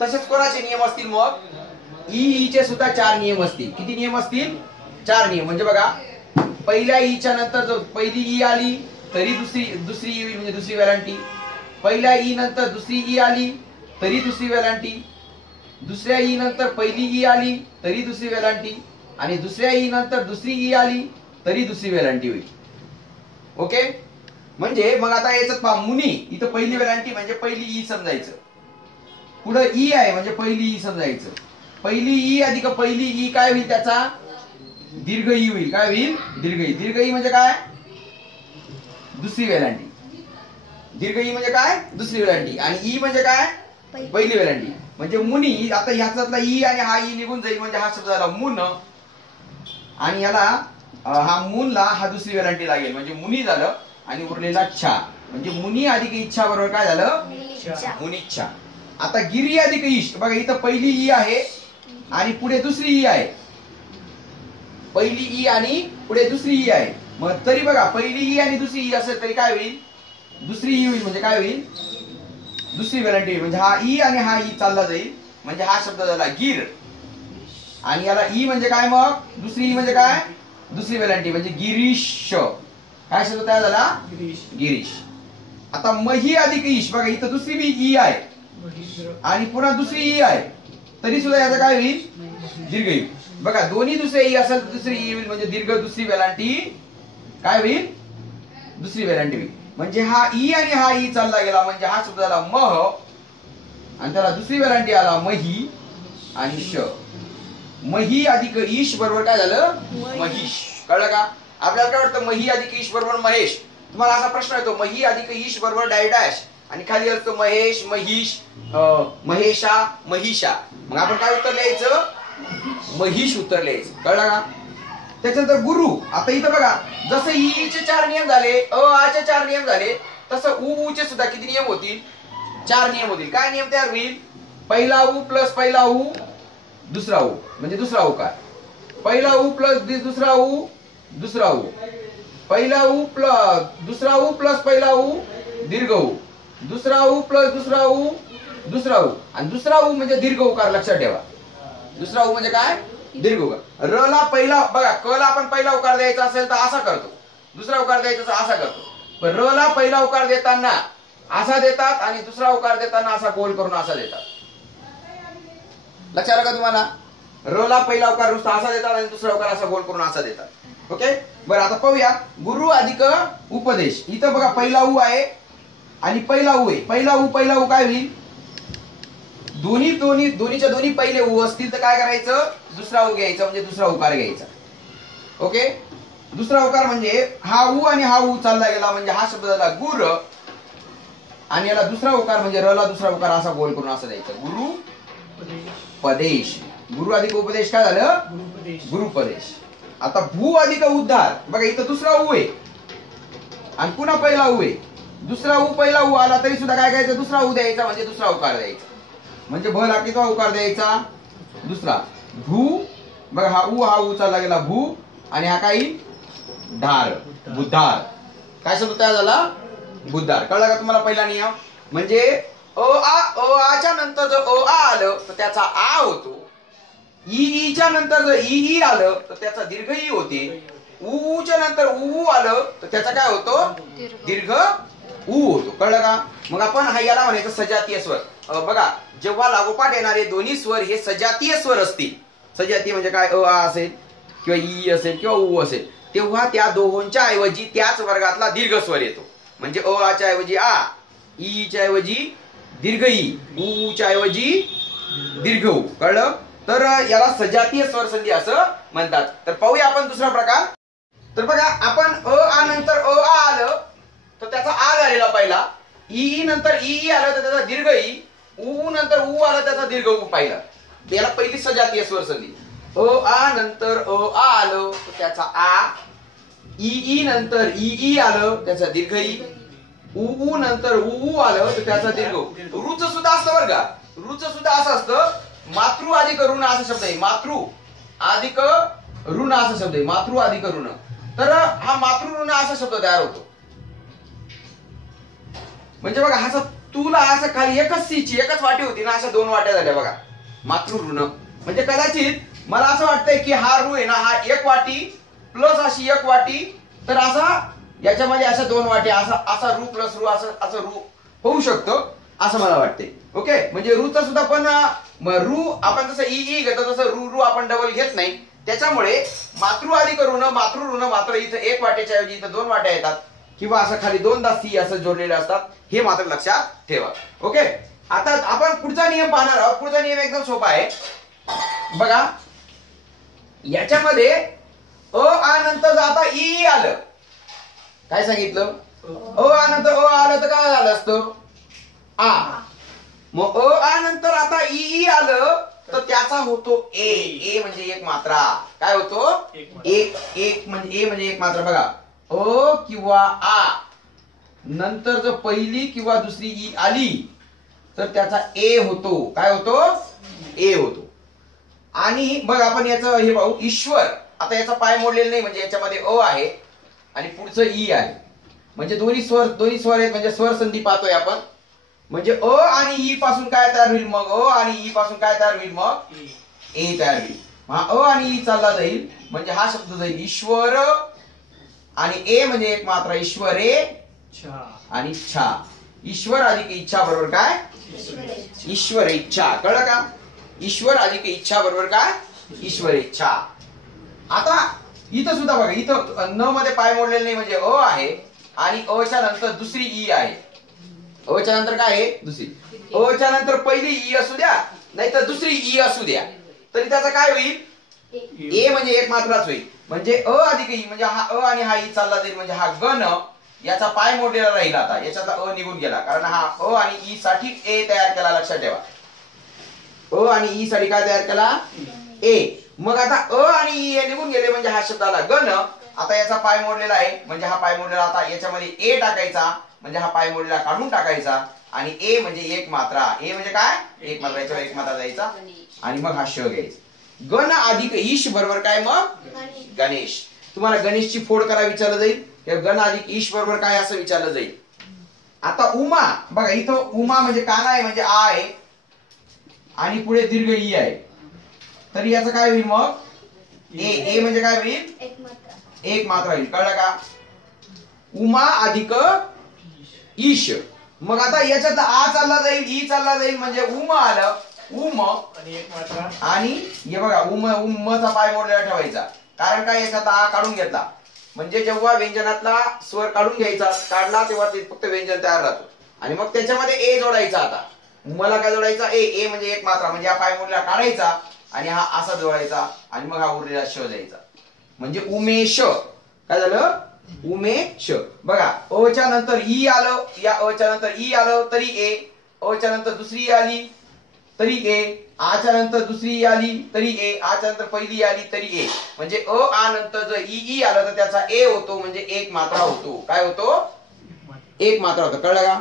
तसेच कोणाचे नियम असतील मग ई चे सुद्धा 4 नियम असतील. किती नियम असतील 4 नियम. म्हणजे बघा पहिल्या ई च्या नंतर जर पहिली ई आली तरी दुसरी ई होईल म्हणजे दुसरी वेलांटी. पहिल्या ई नंतर दुसरी ई आली तरी दुसरी वेलांटी. दुसऱ्या ई नंतर पहिली ई आली तरी दुसरी वेलांटी आणि दुसऱ्या ई नंतर दुसरी ई आली तरी दुसरी वेलांटी होईल. ओके म्हणजे मग आता याच्यात पहा मुनी इथं पहिली वेलांटी म्हणजे पहिली ई समजायचं. पुढे ई आहे म्हणजे पहिली ई समजायचं. पहिली ई अधिक पहिली ई काय होईल त्याचा दीर्घ ई होईल. काय होईल दीर्घ ई. दीर्घ ई म्हणजे काय दुसरी वेलांटी. दीर्घ ई म्हणजे काय दुसरी वेलांटी आणि ई म्हणजे काय पहिली वेलांटी. म्हणजे मुनी आता ह्याच्यातला ई आणि हा ई निघून जाईल म्हणजे हा शब्द झाला मुन आणि याला हा मुनला हा दुसरी वेलांटी लागेल म्हणजे मुनी झालं आणि उरलेला छा म्हणजे मुनी अधिक इच्छा बरोबर काय झालं मुनिच्छा. आता गिरी अधिक ईश बघा इथं पहिली ई आहे आणि पुढे दुसरी ई आहे. पहिली ई आणि पुढे दुसरी ई आहे. मग तरी बघा पहिली ई आणि दुसरी ई असेल तरी काय होईल दुसरी ई होईल म्हणजे काय होईल दुसरी वेलांटी होईल. म्हणजे हा ई आणि हा ई चालला जाईल म्हणजे हा शब्द झाला गिर आणि याला ई म्हणजे काय मग दुसरी ई म्हणजे काय दुसरी वेलांटी म्हणजे गिरीश. काय शब्द तयार झाला गिरीश. आता मही अधिक ईश बघा इथं दुसरी बी ई आहे आणि पुन्हा दुसरी ई आहे तरी सुद्धा याचा काय होईल दीर्घ ई. बघा दोन्ही दुसरे ई असेल दुसरी ई होईल म्हणजे दीर्घ दुसरी वेलांटी काय होईल दुसरी वेलांटी होईल. म्हणजे हा ई आणि हा ई चालला गेला म्हणजे हा शब्द झाला मह आणि त्याला दुसरी वेलांटी आला मही आणि श. मही अधिक ईश बरोबर काय झालं महिष. कळलं का. आपल्याला काय वाटतं मही अधिक ईश बरोबर महेश. तुम्हाला असा प्रश्न येतो मही अधिक ईश बरोबर डॅश आणि खाली असतो महेश महिष महेशा महिषा. मग आपण काय उत्तर लिहायचं महिष उत्तर लिहायचं. कळलं का. त्याच्यानंतर गुरु. आता इथं बघा जसं ई चे 4 नियम झाले आ चे 4 नियम झाले तसं उ चे सुद्धा किती नियम होतील 4 नियम होतील. काय नियम तयार होईल पहिला उ प्लस पहिला उ दुसरा उ म्हणजे दुसरा उकार. पहिला उ प्लस दुसरा उ दुसरा उ. पहिला उ प्लस दुसरा उ प्लस पहिला उ दीर्घ ऊ, दुसरा ऊ प्लस दुसरा ऊ, दुसरा ऊ, आणि दुसरा ऊ म्हणजे दीर्घ उकार, लक्षात ठेवा. दुसरा ऊ म्हणजे काय? दीर्घ उकार. र ला पहिला बघा, क ला आपण पहिला उकार द्यायचा असेल तर असा करतो, दुसरा उकार द्यायचा तर असा करतो. पण र ला पहिला उकार देताना असा देतात आणि दुसरा उकार देताना असा गोल करून असा देतात. लक्षात आलं का तुम्हाला? र ला पहिला उकार नुसता असा देतात आणि दुसरा उकार असा गोल करून असा देतात. ओके, बरं आता पाहूया गुरु अधिक उपदेश. इथं बघा पहिला ऊ आहे आणि पहिला ऊ आहे. पहिला ऊ काय होईल? दोन्हीच्या दोन्ही पहिले ऊ असतील तर काय करायचं? दुसरा ऊ घ्यायचा, म्हणजे दुसरा उकार घ्यायचा. ओके, दुसरा उकार म्हणजे हा ऊ आणि हा ऊ चालला गेला म्हणजे हा शब्द झाला गुर, आणि याला दुसरा उकार म्हणजे र ला दुसरा उकार असा गोल करून असं द्यायचं, गुरु पदेश. गुरु अधिक उपदेश काय झालं? गुरुपदेश. आता भू अधिक उद्धार. बघा इथं दुसरा ऊ आहे आणि पुन्हा पहिला ऊ आहे. दुसरा ऊ पहिला ऊ आला तरी सुद्धा काय करायचं? दुसरा ऊ द्यायचा, म्हणजे दुसरा उकार द्यायचा. म्हणजे भ ला कितवा उकार द्यायचा? दुसरा. भू, बघा हा ऊ चालला गेला भू, आणि हा काही धार, बुद्धार. काय शब्द तयार झाला? बुद्धार. कळला का तुम्हाला पहिला नियम? म्हणजे अ च्या नंतर जर अ आलं तर त्याचा आ होतो. ई च्या नंतर जर ई आलं तर त्याचा दीर्घ ई होते. ऊ च्या नंतर ऊ आलं तर त्याचा काय होतो? दीर्घ ऊ होतो. कळलं का? मग आपण हा याला म्हणायचं सजातीय स्वर. बघा जेव्हा लागोपाठ येणारे दोन्ही स्वर हे सजातीय स्वर असतील, सजातीय म्हणजे काय? अ असेल किंवा ई असेल किंवा ऊ असेल, तेव्हा त्या दोहोंच्या ऐवजी त्याच वर्गातला दीर्घ स्वर येतो. म्हणजे अ च्या ऐवजी आ, ई च्या ऐवजी दीर्घ ई, ऊ च्या ऐवजी दीर्घ ऊ. कळलं? तर याला सजातीय स्वर संधी असं म्हणतात. तर पाहूया आपण दुसरा प्रकार. तर बघा आपण अ नंतर अ आलं तर त्याचा आ झालेला पहिला, ई नंतर ई आलं तर त्याचा दीर्घ ई, ऊ नंतर ऊ आलं त्याचा दीर्घ ऊ पाहिला. याला पहिली सजातीय स्वर संधी. अ नंतर अ आलं तर त्याचा आ, ई नंतर ई आलं त्याचा दीर्घ ई, ऊ नंतर ऊ आलं तर त्याचा दीर्घ ऊ. रूच सुद्धा असतं बरं का. रूच सुद्धा असं असतं. मातृ अधिक ऋण असा शब्द आहे. मातृ अधिक ऋण असा शब्द आहे. मातृ अधिक ऋण. तर हा मातृ ऋण असा शब्द तयार होतो. म्हणजे बघा हा तुला असं खाली एकच सीची एकच वाटी होती ना, अशा दोन वाट्या झाल्या बघा. मातृ ऋण म्हणजे कदाचित मला असं वाटतंय की हा रू आहे ना, हा एक वाटी प्लस अशी एक वाटी, तर असा याच्यामध्ये अशा दोन वाट्या, असा रू प्लस रू असं रू होऊ शकतं असं मला वाटते. ओके, म्हणजे रूचा सुद्धा पण रू आपण जसं ई घेतो तसं रू आपण डबल घेत नाही. त्याच्यामुळे मातृ अधिक ऋण मात्र इथं एक वाट्याच्या ऐवजी इथं दोन वाट्या येतात, किंवा असं खाली दोनदा सी असं जोडलेले असतात. हे मात्र लक्षात ठेवा. ओके, आता आपण पुढचा नियम पाहणार आहोत. पुढचा नियम एकदम सोपा आहे. बघा याच्यामध्ये अ नंतर आता ई आलं, काय सांगितलं? अ नंतर अ आलं तर काय झालं असतं? आ. मग अ नंतर आता ई आलं तर त्याचा होतो ए म्हणजे एक मात्रा. काय होतो? एक म्हणजे ए म्हणजे एक मात्रा. बघा अ किंवा आ नंतर जर पहिली किंवा दुसरी ई आली तर त्याचा ए होतो. काय होतो? ए होतो. आणि बघा आपण याचं हे पाहू. ईश्वर, आता याचा पाय मोडलेला नाही म्हणजे याच्यामध्ये अ आहे आणि पुढचं ई आहे, म्हणजे दोन्ही स्वर आहेत, म्हणजे स्वर संधी पाहतोय आपण. म्हणजे अ आणि ई पासून काय तयार होईल? मग अ आणि ई पासून काय तयार होईल? मग ए तयार होईल. हा अ आणि ई चालला जाईल म्हणजे हा शब्द जाईल ईश्वर, आणि ए म्हणजे एक मात्रा ईश्वरे आणि छा. ईश्वर अधिक इच्छा बरोबर काय? ईश्वर इच्छा. कळलं का? ईश्वर अधिक इच्छा बरोबर काय? ईश्वर इच्छा. आता इथं सुद्धा बघा, इथं न मध्ये पाय मोडलेले नाही म्हणजे अ आहे आणि अ च्या नंतर दुसरी ई आहे. अ च्या नंतर काय आहे? दुसरी. अ च्या नंतर पहिली ई असू द्या नाहीतर दुसरी ई असू द्या, तरी त्याचा काय होईल? ए म्हणजे एक मात्राच होईल. म्हणजे अ अधिक ई म्हणजे हा अ आणि हा ई चालला जाईल म्हणजे हा गण, याचा पाय मोडलेला राहील. आता याच्यातला अ निघून गेला कारण हा अ आणि ई साठी ए तयार केला. लक्षात ठेवा, अ आणि ई साठी काय तयार केला? ए. मग आता अ आणि ई हे निघून गेले म्हणजे हा शब्द आला गण. आता याचा पाय मोडलेला आहे म्हणजे हा पाय मोडलेला, आता याच्यामध्ये ए टाकायचा म्हणजे हा पाय मोडलेला काढून टाकायचा, आणि ए म्हणजे एक मात्रा. ए म्हणजे काय? एक मात्रा. याच्यावर एक मात्रा द्यायचा आणि मग हा श घ्यायचा. गण अधिक ईश बरोबर काय? मग गणेश. तुम्हाला गणेशची फोड करा विचारलं जाईल, गण अधिक ईश बरोबर काय असं विचारलं जाईल. आता उमा बघा, इथं उमा म्हणजे काना आहे, म्हणजे आ आहे आणि पुढे दीर्घ ई आहे, तर याचं काय होईल मग? ए म्हणजे काय होईल? एक मात्रा होईल. कळलं का? उमा अधिक ईश. मग आता याच्यात आ चालला जाईल, ई चालला जाईल, म्हणजे उम आलं, उम आणि एक मात्रा. आणि हे बघा उमचा पाय मोडलेला ठेवायचा. कारण काय, याच्यात आ काढून घेतला म्हणजे जेव्हा व्यंजनातला स्वर काढून घ्यायचा, काढला तेव्हा ते फक्त व्यंजन तयार राहतो. आणि मग त्याच्यामध्ये ए जोडायचा. आता उमला काय जोडायचा? ए म्हणजे एक मात्रा, म्हणजे हा पाय मोडलेला काढायचा आणि हा असा जोडायचा आणि मग हा उरलेला श द्यायचा, म्हणजे उमेश. काय झालं? उमेश. बघा, अ च्या नंतर ई आलं, या अ च्या नंतर ई आलं तरी ए, अ च्या नंतर दुसरी आली तरी ए, आ च्या नंतर दुसरी आली तरी ए, आ च्या नंतर पहिली आली तरी ए. म्हणजे अ आ नंतर जर ई आलं तर त्याचा ए होतो, म्हणजे एक मात्रा होतो. काय होतो? एक मात्रा होतो. कळलं का?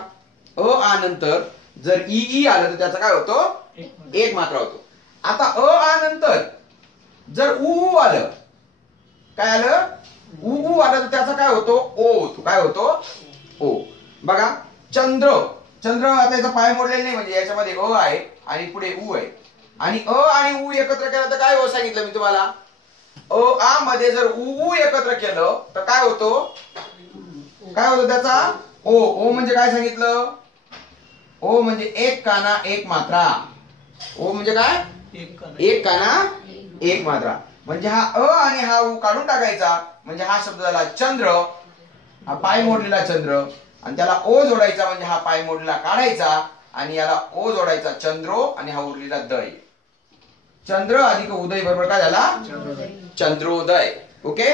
अ आ नंतर जर ई आलं तर त्याचा काय होतो? एक मात्रा होतो. आता अ आ नंतर जर उ आलं, काय आलं? उ आलं तर त्याचा काय होतो? ओ होतो. काय होतो? ओ. बघा, चंद्र. चंद्र आता याचा पाय मोडलेला नाही, म्हणजे याच्यामध्ये अ आहे आणि पुढे उ आहे, आणि अ आणि उ एकत्र केलं तर काय हो सांगितलं मी तुम्हाला? अ आ मध्ये जर उ एकत्र केलं तर काय होतो? काय होतो त्याचा? ओ. ओ म्हणजे काय सांगितलं? ओ म्हणजे एक काना एक मात्रा. ओ म्हणजे काय? एक काना एक मात्रा. म्हणजे हा अ आणि हा उ काढून टाकायचा, म्हणजे हा शब्द झाला चंद्र, हा पाय मोडलेला चंद्र, आणि त्याला ओ जोडायचा, म्हणजे हा पाय मोडलेला काढायचा आणि याला ओ जोडायचा चंद्रो, आणि हा उरलेला दय. चंद्र अधिक उदय बरोबर काय झाला? चंद्रोदय. ओके.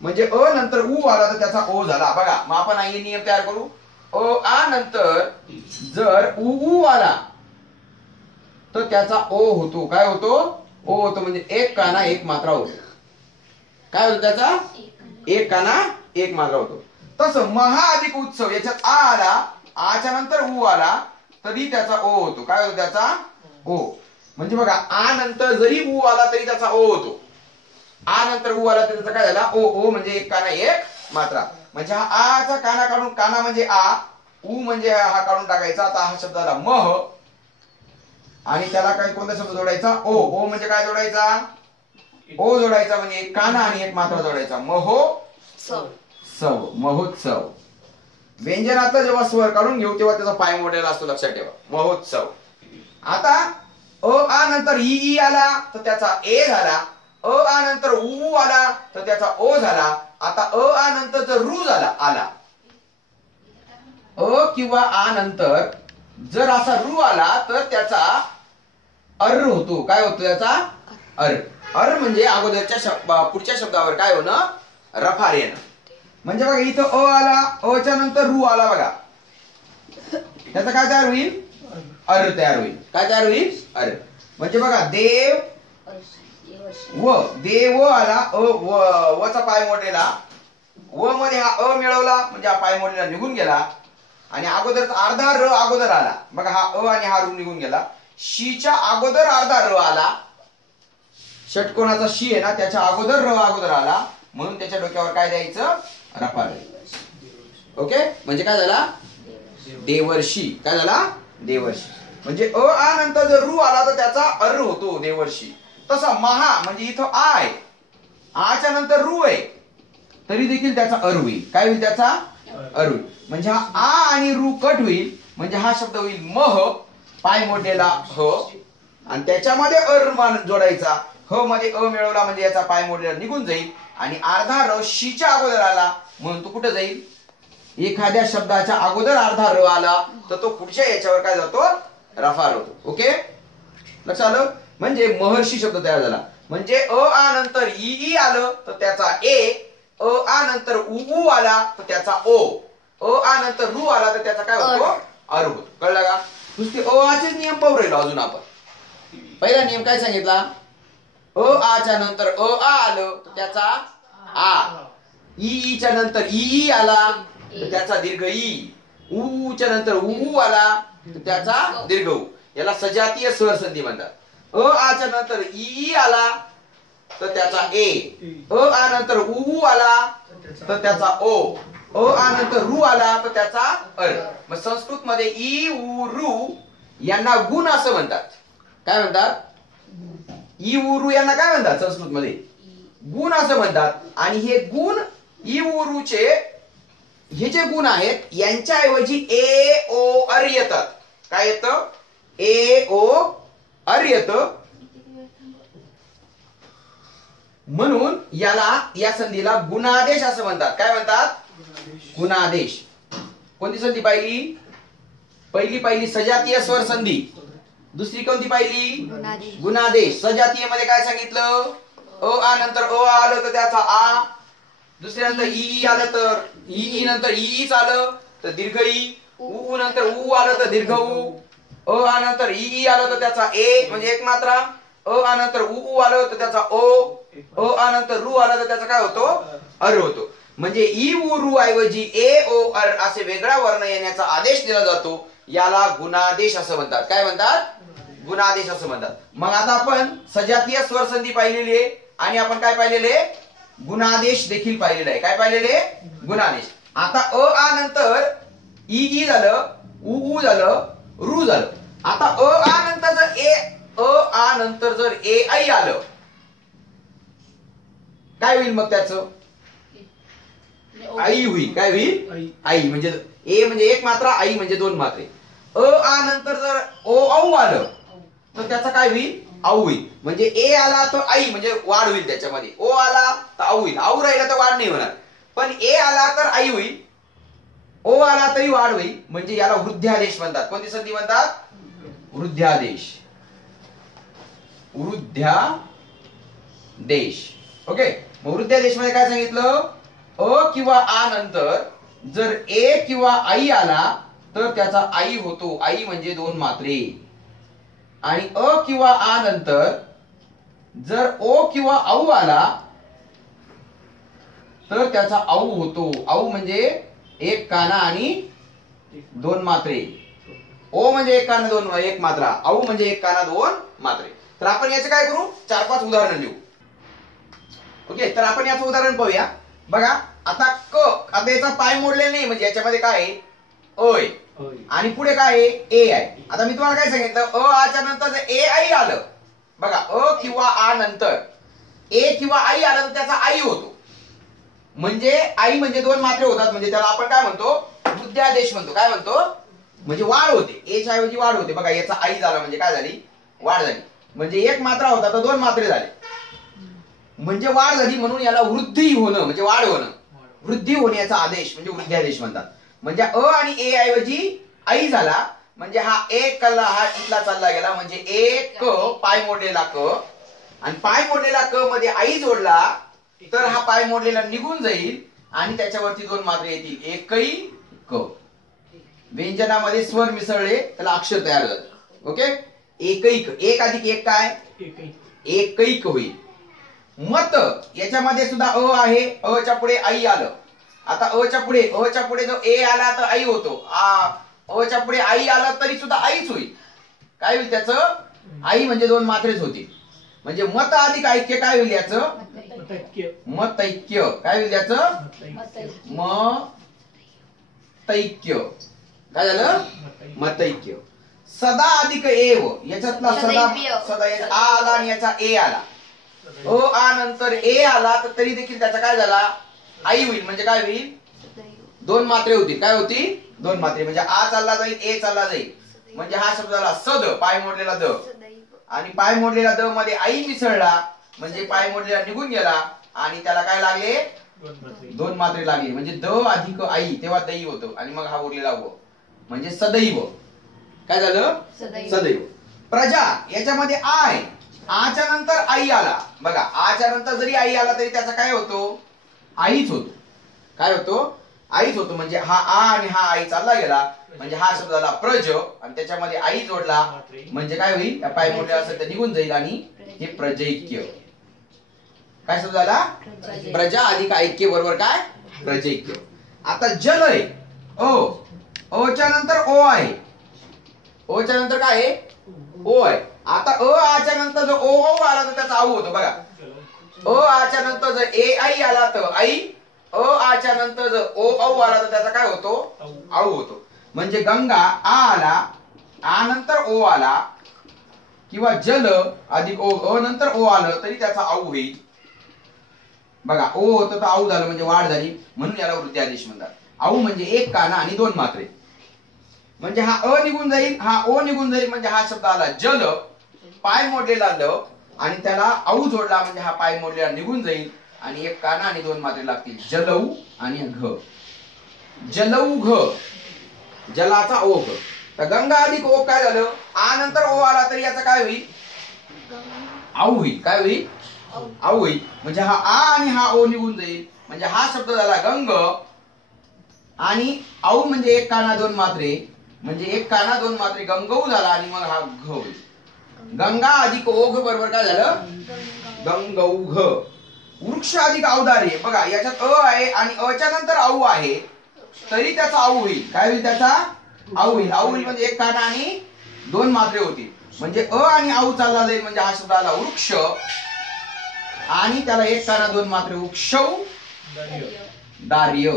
म्हणजे अ नंतर उ आला तर त्याचा ओ झाला. बघा, मग आपण हे नियम तयार करू. अ आ नंतर जर उ आला तर त्याचा ओ होतो. काय होतो? ओ होतो, म्हणजे एक काना एक मात्रा होतो. काय होतो त्याचा? एक काना एक मात्रा होतो. तसं महा अधिक उत्सव, याच्यात आ आला, आच्या नंतर उ आला तरी त्याचा ओ होतो. काय होतो त्याचा? ओ. म्हणजे बघा, आ नंतर जरी उ आला तरी त्याचा ओ होतो. आ नंतर उ आला तरी त्याचा काय झाला? ओ. ओ म्हणजे एक काना एक मात्रा. म्हणजे हा आचा काना काढून, काना म्हणजे आ, उ म्हणजे हा काढून टाकायचा. आता हा शब्द आला मह, आणि त्याला काय कोणता शब्द जोडायचा? ओ. ओ म्हणजे काय जोडायचा? ओ जोडायचा, म्हणजे एक काना आणि एक मात्रा जोडायचा. महोत्सव. महोत्सव. व्यंजनातला जेव्हा स्वर काढून घेऊ तेव्हा त्याचा पाय मोडलेला असतो, लक्षात ठेवा. महोत्सव. आता अ आ नंतर ई आला तर त्याचा ए झाला. अ आ नंतर उ आला तर त्याचा ओ झाला. आता अ आ नंतर जर रू झाला आला, अ किंवा आ नंतर जर असा रू आला तर त्याचा अर्र होतो. काय होतो त्याचा? अर्र. अर्र म्हणजे अगोदरच्या पुढच्या शब्दावर काय होणं? रफार येणं. म्हणजे बघा, इथं अ आला, अ च्या नंतर रू आला, बघा त्याचा काय तयार होईल? अर्र तयार होईल. काय तयार होईल? अर्र. म्हणजे बघा, देव व, देव आला, व चा पाय मोडलेला, व मध्ये हा अ मिळवला, म्हणजे हा पाय मोडलेला निघून गेला, आणि अगोदर अर्धा र अगोदर आला. बघा, हा अ आणि हा रू निघून गेला. शीच्या अगोदर अर्धा र आला, षटकोनाचा शी आहे ना, त्याच्या अगोदर र अगोदर आला, म्हणून त्याच्या डोक्यावर काय द्यायचं? रफा. ओके. म्हणजे काय झाला? देवर्षी. काय झाला? देवर्षी. म्हणजे अ आ नंतर जर रू आला तर त्याचा अर्र होतो, देवर्षी. तसा महा म्हणजे इथं आ आहे, आच्या नंतर रू आहे तरी देखील त्याचा अर्र होईल. काय होईल त्याचा? अर्र होईल. म्हणजे हा आ आणि रू कट होईल, म्हणजे हा शब्द होईल मह, पाय मोडलेला ह, आणि त्याच्यामध्ये अर्र मान जोडायचा. ह मध्ये अ मिळवला म्हणजे याचा पाय मोडलेला निघून जाईल, आणि अर्धा र शीच्या अगोदर आला म्हणून तो कुठे जाईल? एखाद्या शब्दाच्या अगोदर अर्धा र आला तर तो पुढच्या याच्यावर काय जातो? रफार होतो. ओके, लक्षात आलं? म्हणजे महर्षी शब्द तयार झाला. म्हणजे अ आ नंतर ई आलं तर त्याचा ए, अ आ नंतर उ आला तर त्याचा ओ, अ आ नंतर रू आला तर त्याचा काय होतो? अर्र होतो. कळलं का? नुसते अ आचे नियम पाहू राहिलो अजून आपण. पहिला नियम काय सांगितला? अ आच्या नंतर अ आ आलं तर त्याचा आ, ई च्या नंतर ई आला तर त्याचा दीर्घ ई, उ च्या नंतर उ आला तर त्याचा दीर्घ उ. याला सजातीय स्वर संधी म्हणतात. अ आच्या नंतर ई आला तर त्याचा ए, अ आ नंतर उ आला तर त्याचा ओ, अ आ नंतर रू आला तर त्याचा अर. मग संस्कृत मध्ये ई उ रू यांना गुण असं म्हणतात. काय म्हणतात? ई उ रू यांना काय म्हणतात संस्कृत मध्ये? गुण असं म्हणतात. आणि हे गुण ई उ रू चे हे जे गुण आहेत यांच्या ऐवजी ए ओ अर येतात. काय येतं? ए ओ अर येतं. म्हणून या संधीला गुणादेश असं म्हणतात. काय म्हणतात? गुणादेश. कोणती संधी पाहिली? पहिली सजातीय स्वर संधी. दुसरी कोणती पाहिली? गुणादेश. सजातीय मध्ये काय सांगितलं? अ आ नंतर अ आलं तर त्याचा आ. दुसऱ्यानंतर ई आलं तर ई नंतर ईच आलं तर दीर्घ ई. उ नंतर उ आलं तर दीर्घ उ. अ आ नंतर ई आलं तर त्याचा ए म्हणजे एक मात्रा. अ आ नंतर उ आलं तर त्याचा ओ. अ आ नंतर रू आलं तर त्याचा काय होतो? अर होतो. म्हणजे ई उ रू ऐवजी ए ओ अर असे वेगळा वर्ण येण्याचा आदेश दिला जातो. याला गुणादेश असं म्हणतात. काय म्हणतात? गुणादेश असं म्हणतात. मग आता आपण सजातीय स्वर संधी पाहिलेली आहे आणि आपण काय पाहिलेले? गुणादेश देखील पाहिलेला आहे. काय पाहिलेले? गुणादेश. आता अ आ नंतर ई झालं, उ झालं, रू झालं. आता अ आ नंतर जर ए आई आलं काय होईल मग त्याचं? आई होईल. काय होईल? आई. म्हणजे ए म्हणजे एक मात्रा, आई म्हणजे दोन मात्रे. अ आ नंतर जर ओ औ आलं तर त्याचा काय होईल? औ होईल. म्हणजे ए आला तर आई म्हणजे वाढ होईल त्याच्यामध्ये. ओ आला तर औ होईल. औ राहिला तर वाढ नाही होणार. पण ए आला तर आई होईल. ओ आला तरी वाढ होईल. म्हणजे याला वृद्ध्यादेश म्हणतात. कोणती संधी म्हणतात? वृद्ध्यादेश. वृद्ध्यादेश. ओके. मग वृद्ध्यादेश मध्ये काय सांगितलं? अ किंवा आ नंतर जर ए किंवा आई आला तर त्याचा आई होतो. आई म्हणजे दोन मात्रे. आणि अ किंवा आ नंतर जर ओ किंवा औ आला तर त्याचा औ होतो. औ म्हणजे एक काना आणि दोन मात्रे. ओ म्हणजे एक काना दोन एक मात्रा. औ म्हणजे एक काना दोन मात्रे. तर आपण याचे काय करू? 4-5 उदाहरण लिहू. ओके. तर आपण याचं उदाहरण पाहूया. बघा आता आता याचा पाय मोडलेला नाही म्हणजे याच्यामध्ये काय आहे? अय. आणि पुढे काय आहे? ए आहे. आता मी तुम्हाला काय सांगितलं? अ आच्या नंतर जर ए आई आलं बघा अ किंवा आ नंतर ए किंवा आई आलं तर त्याचा आई होतो. म्हणजे आई म्हणजे दोन मात्रे होतात. म्हणजे त्याला आपण काय म्हणतो? वृद्ध्यादेश म्हणतो. काय म्हणतो? म्हणजे वाढ होते. एच्या ऐवजी वाढ होते. बघा याचा आई झाला म्हणजे काय झाली? वाढ झाली. म्हणजे एक मात्रा होता तर दोन मात्रे झाले. म्हणजे वाढ झाली म्हणून याला वृद्धी होणं म्हणजे वाढ होणं. वृद्धी होण्याचा आदेश म्हणजे वृद्ध्यादेश म्हणतात. म्हणजे अ आणि ए ऐवजी आई झाला म्हणजे हा एक कल्ला हा इथला चालला गेला. म्हणजे एक पाय मोडलेला क आणि पाय मोडलेला क मध्ये आई जोडला तर हा पाय मोडलेला निघून जाईल आणि त्याच्यावरती दोन मात्रे येतील. एकही क. व्यंजनामध्ये स्वर मिसळले त्याला अक्षर तयार होतात. ओके. एकैक. एक अधिक एक काय? एकैक होईल. मत याच्यामध्ये सुद्धा अ आहे. अ च्या पुढे आई आलं. आता अ च्या पुढे जो ए आला तर आई होतो. अ च्या पुढे आई आला तरी सुद्धा आईच होईल. काय होईल त्याचं? आई म्हणजे दोन मात्रेच होती. म्हणजे मत अधिक ऐक्य काय होईल याचं? मतैक्य. काय होईल याचं? मतैक्य. काय झालं? मतैक्य. सदा अधिक एव याच्यातला सदा याचा आ आला आणि याचा ए आला. अ आ नंतर ए आला तर तरी देखील त्याचा काय झाला? आई होईल. म्हणजे काय होईल? दोन मात्रे होतील. काय होती? दोन मात्रे. म्हणजे आ चालला जाईल ए चालला जाईल. म्हणजे हा शब्द झाला सद. पाय मोडलेला द. आणि पाय मोडलेला द मध्ये आई मिसळला म्हणजे पाय मोडलेला निघून गेला आणि त्याला काय लागले? दोन मात्रे लागले. म्हणजे द अधिक आई तेव्हा दई होतं आणि मग हा उरलेला व म्हणजे सदैव. काय झालं? सदैव. प्रजा याच्यामध्ये आ आहे. आच्या नंतर आई आला. बघा आच्या नंतर जरी आई आला तरी त्याचा काय होतो? आईच होतो. काय होतो? आईच होतो. म्हणजे हा आ आणि हा आई चालला गेला म्हणजे हा शब्द झाला प्रज आणि त्याच्यामध्ये आई जोडला म्हणजे काय होईल? पाय मोडले असेल तर निघून जाईल आणि हे प्रजैक्य. काय शब्द झाला? प्रजा अधिक ऐक्य बरोबर काय? प्रजैक्य. आता जल आहे. ओ च्या नंतर ओ आहे. ओ च्या नंतर काय आहे? ओ आहे. आता आच्या नंतर जो ओ आला तर त्याचा आऊ होतो. बघा अ आच्या नंतर जर ए आई आला तर आई अ आच्या नंतर जर ओ औ आला तर त्याचा काय होतो औ होतो. म्हणजे गंगा आ आला, आ नंतर ओ आला, किंवा जल अधिक ओ अ नंतर ओ आलं तरी त्याचा औ होईल. बघा ओ होतं तर औ झालं म्हणजे वाढ झाली, म्हणून याला वृद्धी आदेश म्हणतात. औ म्हणजे एक काना आणि दोन मात्रे. म्हणजे हा अ निघून जाईल, हा ओ निघून जाईल, म्हणजे हा शब्द आला जल, पाय मोडलेला ल, आणि त्याला औ जोडला म्हणजे हा पाय मोडलेला निघून जाईल, आणि एक काना आणि दोन मात्रे लागतील, जलौ आणि घ. जलौघ, जलाचा ओघ. तर गंगा अधिक ओ काय झालं, आ नंतर ओ आला तरी याचा काय होईल, औ होईल. काय होईल, औ होईल. म्हणजे हा आ आणि हा ओ निघून जाईल, म्हणजे हा शब्द झाला गंग, आणि औ म्हणजे एक काना दोन मात्रे, म्हणजे एक काना दोन मात्रे गंगौ झाला, आणि मग हा घ होईल. गंगा अधिक ओघ बरोबर काय झालं, गंगौघ. वृक्ष अधिक औदार्य, बघा याच्यात अ आहे आणि अच्या नंतर औ आहे, तरी त्याचा औ होईल. काय होईल, त्याचा औ होईल. औ होईल म्हणजे एक काना आणि दोन मात्रे होतील, म्हणजे अ आणि औ चालला जाईल, म्हणजे हा शब्द आला वृक्ष, आणि त्याला एक काना दोन मात्रे वृक्षौ दार्य.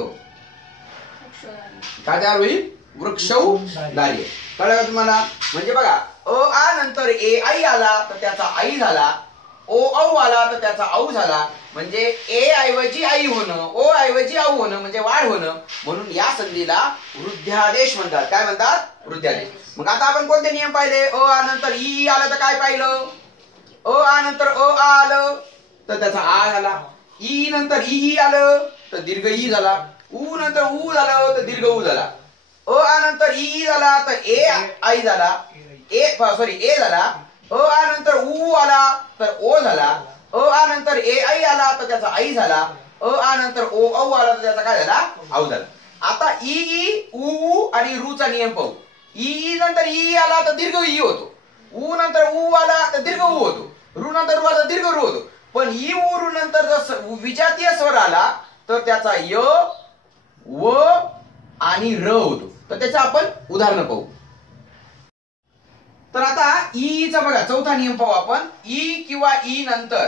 काय तयार होईल, वृक्षौ दार्य. कळलं का तुम्हाला. म्हणजे बघा अ आ नंतर ए आई आला तर त्याचा आई झाला, ओ औ आला तर त्याचा औ झाला, म्हणजे ए ऐवजी आई होणं, ओ ऐवजी औ होणं, म्हणजे वाढ होणं, म्हणून या संधीला वृद्ध्यादेश म्हणतात. काय म्हणतात, वृद्ध्यादेश. मग आता आपण कोणते नियम पाहिले, अ आ नंतर ई आलं तर काय पाहिलं, अ आ नंतर अ आ आलं तर त्याचा आ झाला, ई नंतर ई आलं तर दीर्घ ई झाला, उ नंतर उ झालं तर दीर्घ उ झाला, अ आ नंतर ई झाला तर ए आई झाला, ए झाला, अ आ नंतर उ आला तर ओ झाला, अ आ नंतर ए आई आला तर त्याचा आई झाला, अ आ नंतर ओ औ आला तर त्याचा काय झाला, औ झाला. आता ई उ आणि रूचा नियम पाहू. ई नंतर ई आला तर दीर्घ ई होतो, उ नंतर उ आला तर दीर्घ उ होतो, रू नंतर रू आला तर दीर्घ रू होतो. पण ई उ रू नंतर जर विजातीय स्वर आला तर त्याचा य, व आणि र होतो. तर त्याचं आपण उदाहरण पाहू. तर आता ईचा बघा चौथा नियम पाहू आपण. ई किंवा ई नंतर,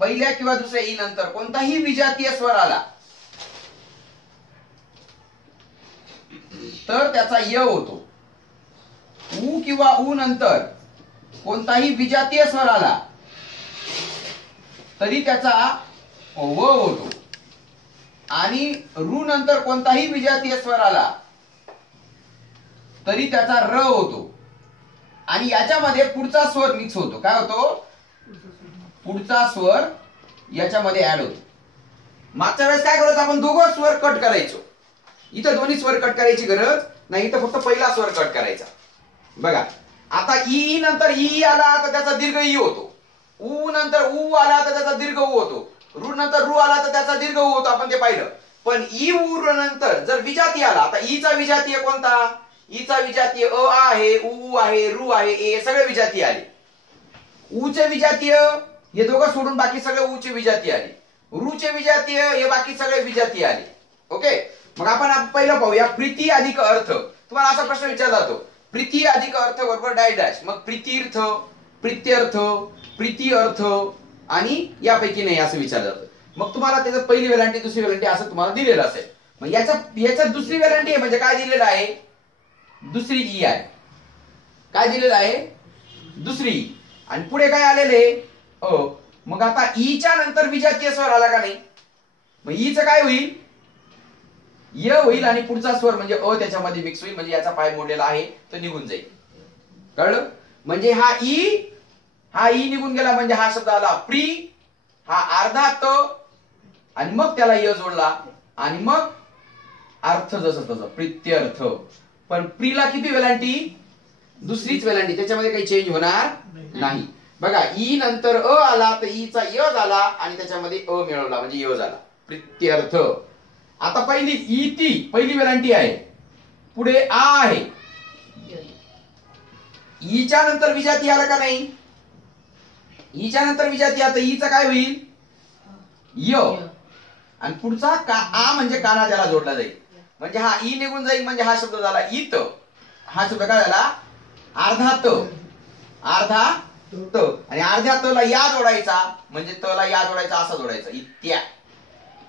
पहिल्या किंवा दुसऱ्या ई नंतर कोणताही विजातीय स्वर आला तर त्याचा य होतो. उ किंवा उ नंतर कोणताही विजातीय स्वर आला तरी त्याचा व होतो, आणि रू नंतर कोणताही विजातीय स्वर आला तरी त्याचा र होतो, आणि याच्यामध्ये पुढचा स्वर मिक्स होतो. काय होतो, पुढचा स्वर याच्यामध्ये ऍड होतो. मागच्या वेळेस काय करत आपण, दोघं स्वर कट करायचो. इथं दोन्ही स्वर कट करायची गरज नाही, इथं फक्त पहिला स्वर कट करायचा. बघा आता ई नंतर ई आला तर त्याचा दीर्घ ई होतो, उ नंतर उ आला तर त्याचा दीर्घ उ होतो, रू नंतर रू आला तर त्याचा दीर्घ उ होतो, आपण ते पाहिलं. पण ई उ नंतर जर विजातीय आला, आता ईचा विजातीय कोणता, ईचा विजातीय अ आहे, उ आहे, रू आहे, ए सगळे विजातीय आले. ऊचे विजातीय हे दोघं सोडून बाकी सगळे ऊचे विजातीय आले, रूचे विजातीय हे बाकी सगळे विजातीय आले. ओके, मग आपण पहिलं पाहूया प्रीती अधिक अर्थ. तुम्हाला असा प्रश्न विचारला जातो, प्रीती अधिक अर्थ बरोबर डॅश डॅश, मग प्रीतीर्थ, प्रीत्यर्थ, प्रीती अर्थ आणि यापैकी नाही असं विचारलं जातं. मग तुम्हाला त्याचं पहिली वेलांटी दुसरी वेलांटी असं तुम्हाला दिलेलं असेल. मग याच्यात दुसरी वेलांटी आहे म्हणजे काय दिलेलं आहे, दुसरी ई आहे. काय दिलेलं आहे, दुसरी ई, आणि पुढे काय आलेले अ. मग आता ईच्या नंतर विजातीय स्वर आला का नाही, मग ईचं काय होईल, य होईल, आणि पुढचा स्वर म्हणजे अ त्याच्यामध्ये मिक्स होईल, म्हणजे याचा पाय मोडलेला आहे तो निघून जाईल. कळलं, म्हणजे हा ई निघून गेला म्हणजे हा शब्द आला प्री, हा अर्धा त, आणि मग त्याला य जोडला, आणि मग अर्थ जसं तसं प्रीत्यर्थ. पण प्रीला किती वेलांटी, दुसरीच वेलांटी, त्याच्यामध्ये काही चेंज होणार नाही. बघा ई नंतर अ आला तर ईचा य झाला, आणि त्याच्यामध्ये अ मिळवला म्हणजे य झाला, प्रीत्यर्थ. आता पहिली वेलांटी आहे, पुढे आ आहे, ईच्या नंतर विजाती आला का नाही, ईच्या नंतर विजाती आता ईचा काय होईल, य, आणि पुढचा आ म्हणजे काना त्याला जोडला जाईल, म्हणजे हा ई निघून जाईल, म्हणजे हा शब्द झाला ईत. हा शब्द काय झाला, अर्धा त, अर्धा त, आणि अर्ध्या तला या जोडायचा म्हणजे तला या जोडायचा, असा जोडायचा इत्या.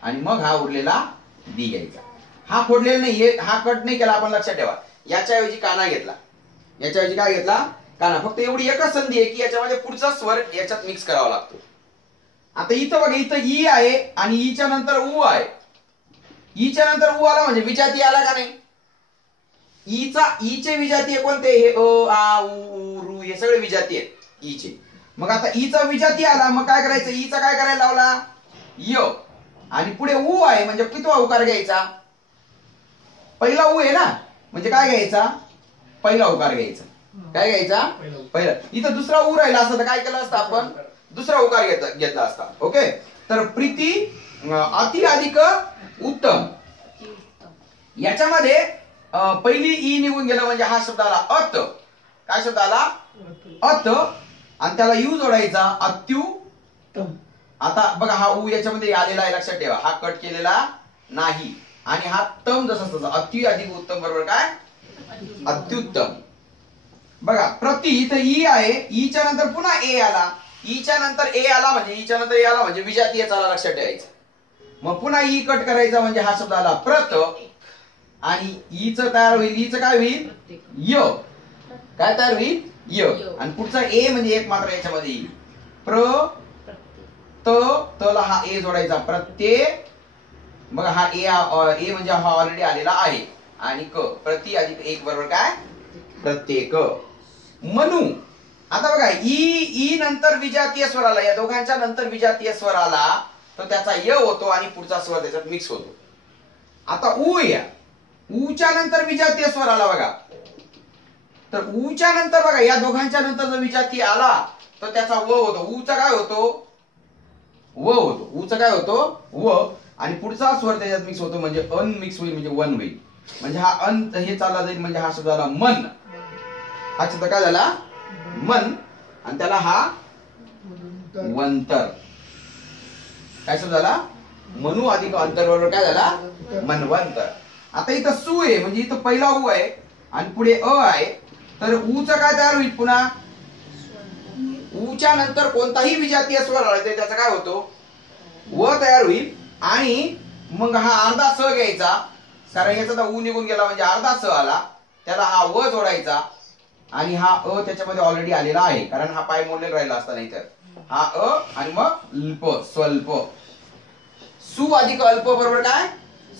आणि मग हा उरलेला दी घ्यायचा. हा फोडलेला नाही, हा कट नाही केला आपण, लक्षात ठेवा. याच्याऐवजी काना घेतला. याच्याऐवजी काय घेतला? काना. फक्त एवढी एकच संधी आहे की याच्यामध्ये पुढचा स्वर याच्यात मिक्स करावा लागतो. आता इथं बघा, इथं ई आहे आणि ईच्या नंतर उ आहे. ईच्या नंतर उ आला म्हणजे विजाती आला का नाही? ईचे विजाती कोणते? हे अ आ उ रू हे सगळे विजाती आहेत ईचे. मग आता ईचा विजाती आला, मग काय करायचं? ईचा काय करायला लावला? य. आणि पुढे उ आहे म्हणजे कितवा उकार घ्यायचा? पहिला उ आहे ना, म्हणजे काय घ्यायचा? पहिला उकार घ्यायचा. काय घ्यायचा? पहिला. इथं दुसरा उ राहिला असता तर काय केलं असतं आपण? दुसरा उकार घेतला असता. ओके. तर प्रीती अति अधिक उत्तम. याच्यामध्ये पहिली ई निघून गेलं म्हणजे हा शब्द आला अत. काय शब्द आला? अत. आणि त्याला यू जोडायचा, अत्युत्तम. आता बघा हा उ याच्यामध्ये आलेला आहे, लक्षात ठेवा. हा कट केलेला नाही. आणि हा तम जसा तसा, अति अधिक उत्तम बरोबर काय? अत्युत्तम. बघा प्रति इथं ई आहे, ईच्या नंतर पुन्हा ए आला. ईच्या नंतर ए आला म्हणजे विजातीय आला, लक्षात ठेवायचं. मग पुन्हा ई कट करायचा म्हणजे हा शब्द आला प्रत. आणि ईच तयार होईल, ईच काय होईल? य. काय तयार होईल? य. आणि पुढचा ए म्हणजे एक मात्र याच्यामध्ये येईल. प्र त, तला हा ए जोडायचा, प्रत्यय. बघा हा ए म्हणजे हा ऑलरेडी आलेला आहे. आणि क, प्रति अधिक एक बरोबर काय? प्रत्येक. मनू. आता बघा ई नंतर विजातीय स्वर आला, या दोघांच्या नंतर विजातीय स्वर आला तर त्याचा य होतो आणि पुढचा स्वर त्याच्यात मिक्स होतो. आता उ या, ऊच्या नंतर विजातीय स्वर आला बघा. तर ऊच्या नंतर बघा या दोघांच्या नंतर जर विजातीय आला तर त्याचा व होतो. ऊचा काय होतो? व होतो. ऊचा काय होतो? व. आणि पुढचा स्वर त्याच्यात मिक्स होतो म्हणजे अन मिक्स होईल म्हणजे वन होईल. म्हणजे हा अन हे चालला जाईल म्हणजे हा शब्द झाला मन. हा शब्द काय झाला? मन. आणि त्याला हा वंतर. काय शब्द झाला? मनू अधिक अंतर बरोबर काय झाला? मनवंतर. आता इथं सु आहे म्हणजे इथं पहिला उ आहे आणि पुढे अ आहे. तर ऊचा काय तयार होईल? पुन्हा ऊच्या नंतर कोणताही विजातीय स्वर आला तर त्याचा काय होतो? व तयार होईल. आणि मग हा अर्धा स घ्यायचा, कारण याचा उ निघून गेला म्हणजे अर्धा स आला. त्याला हा व जोडायचा आणि हा अ त्याच्यामध्ये ऑलरेडी आलेला आहे, कारण हा पाय मोडलेला राहिला असता नाही तर. हा अ आणि मग अल्प, स्वल्प. सु अधिक अल्प बरोबर काय?